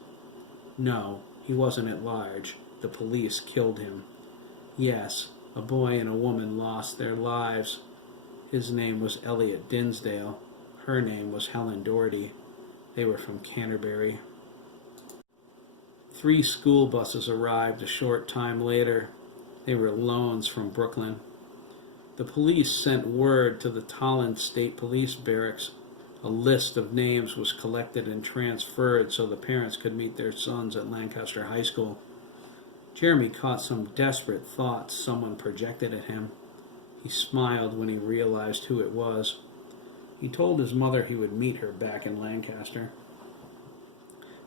No, he wasn't at large. The police killed him. Yes, a boy and a woman lost their lives. His name was Elliot Dinsdale. Her name was Helen Doherty. They were from Canterbury. 3 school buses arrived a short time later. They were loans from Brooklyn. The police sent word to the Tolland State Police Barracks. A list of names was collected and transferred so the parents could meet their sons at Lancaster High School. Jeremy caught some desperate thoughts someone projected at him. He smiled when he realized who it was. He told his mother he would meet her back in Lancaster.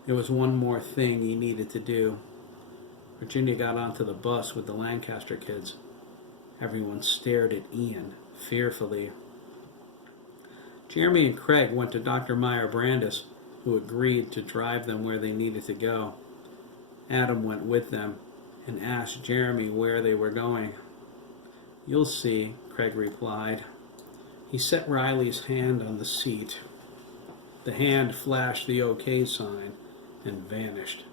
There was one more thing he needed to do. Virginia got onto the bus with the Lancaster kids. Everyone stared at Ian fearfully. Jeremy and Craig went to Dr. Meyer Brandis, who agreed to drive them where they needed to go. Adam went with them and asked Jeremy where they were going. "You'll see," Craig replied. He set Riley's hand on the seat. The hand flashed the OK sign and vanished.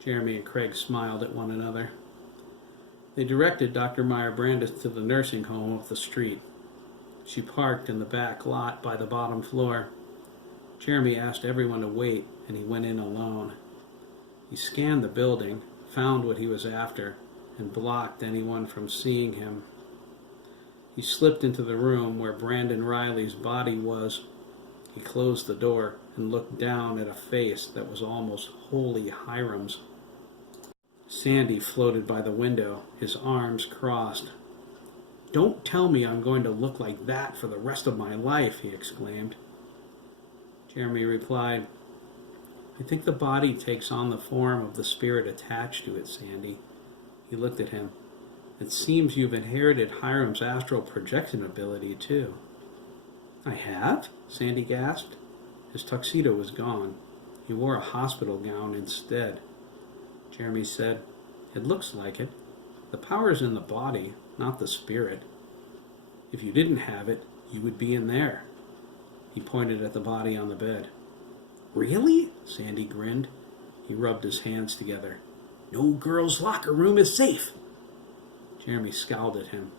Jeremy and Craig smiled at one another. They directed Dr. Meyer Brandis to the nursing home up the street. She parked in the back lot by the bottom floor. Jeremy asked everyone to wait, and he went in alone. He scanned the building, found what he was after, and blocked anyone from seeing him. He slipped into the room where Brandon Riley's body was. He closed the door and looked down at a face that was almost wholly Hiram's. Sandy floated by the window, his arms crossed. Don't tell me I'm going to look like that for the rest of my life, he exclaimed. Jeremy replied, I think the body takes on the form of the spirit attached to it, Sandy. He looked at him. It seems you've inherited Hiram's astral projection ability, too. I have? Sandy gasped. His tuxedo was gone. He wore a hospital gown instead. Jeremy said, It looks like it. The power's in the body, not the spirit. If you didn't have it, you would be in there. He pointed at the body on the bed. Really? Sandy grinned. He rubbed his hands together. No girl's locker room is safe. Jeremy scowled at him.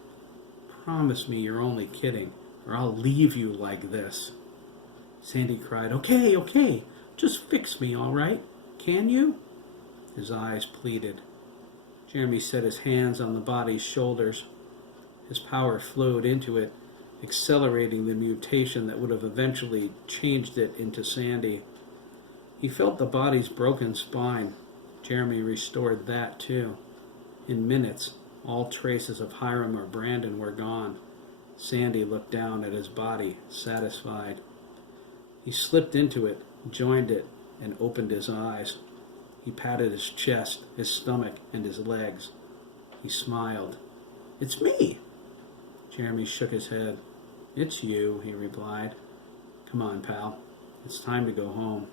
Promise me you're only kidding, or I'll leave you like this. Sandy cried, Okay, just fix me, all right? Can you? His eyes pleaded. Jeremy set his hands on the body's shoulders. His power flowed into it, accelerating the mutation that would have eventually changed it into Sandy. He felt the body's broken spine. Jeremy restored that, too. In minutes, all traces of Hiram or Brandon were gone. Sandy looked down at his body, satisfied. He slipped into it, joined it, and opened his eyes. He patted his chest, his stomach, and his legs. He smiled. It's me! Jeremy shook his head. It's you, he replied. Come on, pal. It's time to go home.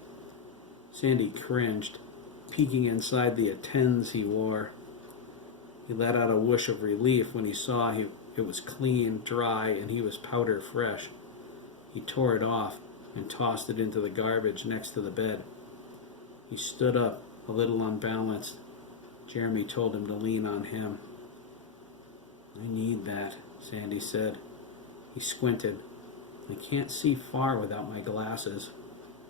Sandy cringed, peeking inside the attends he wore. He let out a whoosh of relief when he saw it was clean, dry, and he was powder fresh. He tore it off and tossed it into the garbage next to the bed. He stood up, a little unbalanced. Jeremy told him to lean on him. I need that, Sandy said. He squinted. I can't see far without my glasses.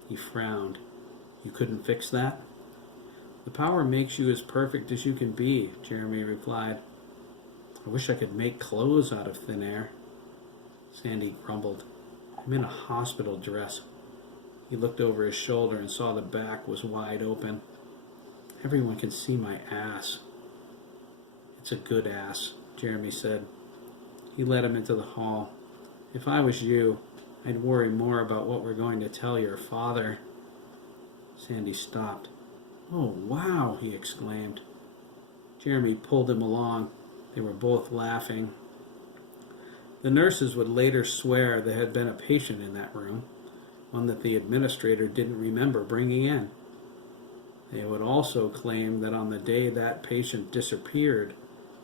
He frowned. You couldn't fix that? The power makes you as perfect as you can be, Jeremy replied. I wish I could make clothes out of thin air. Sandy grumbled. I'm in a hospital dress. He looked over his shoulder and saw the back was wide open. Everyone can see my ass. It's a good ass, Jeremy said. He led him into the hall. If I was you, I'd worry more about what we're going to tell your father. Sandy stopped. Oh, wow, he exclaimed. Jeremy pulled him along. They were both laughing. The nurses would later swear there had been a patient in that room, one that the administrator didn't remember bringing in. They would also claim that on the day that patient disappeared,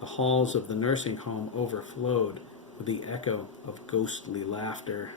the halls of the nursing home overflowed with the echo of ghostly laughter.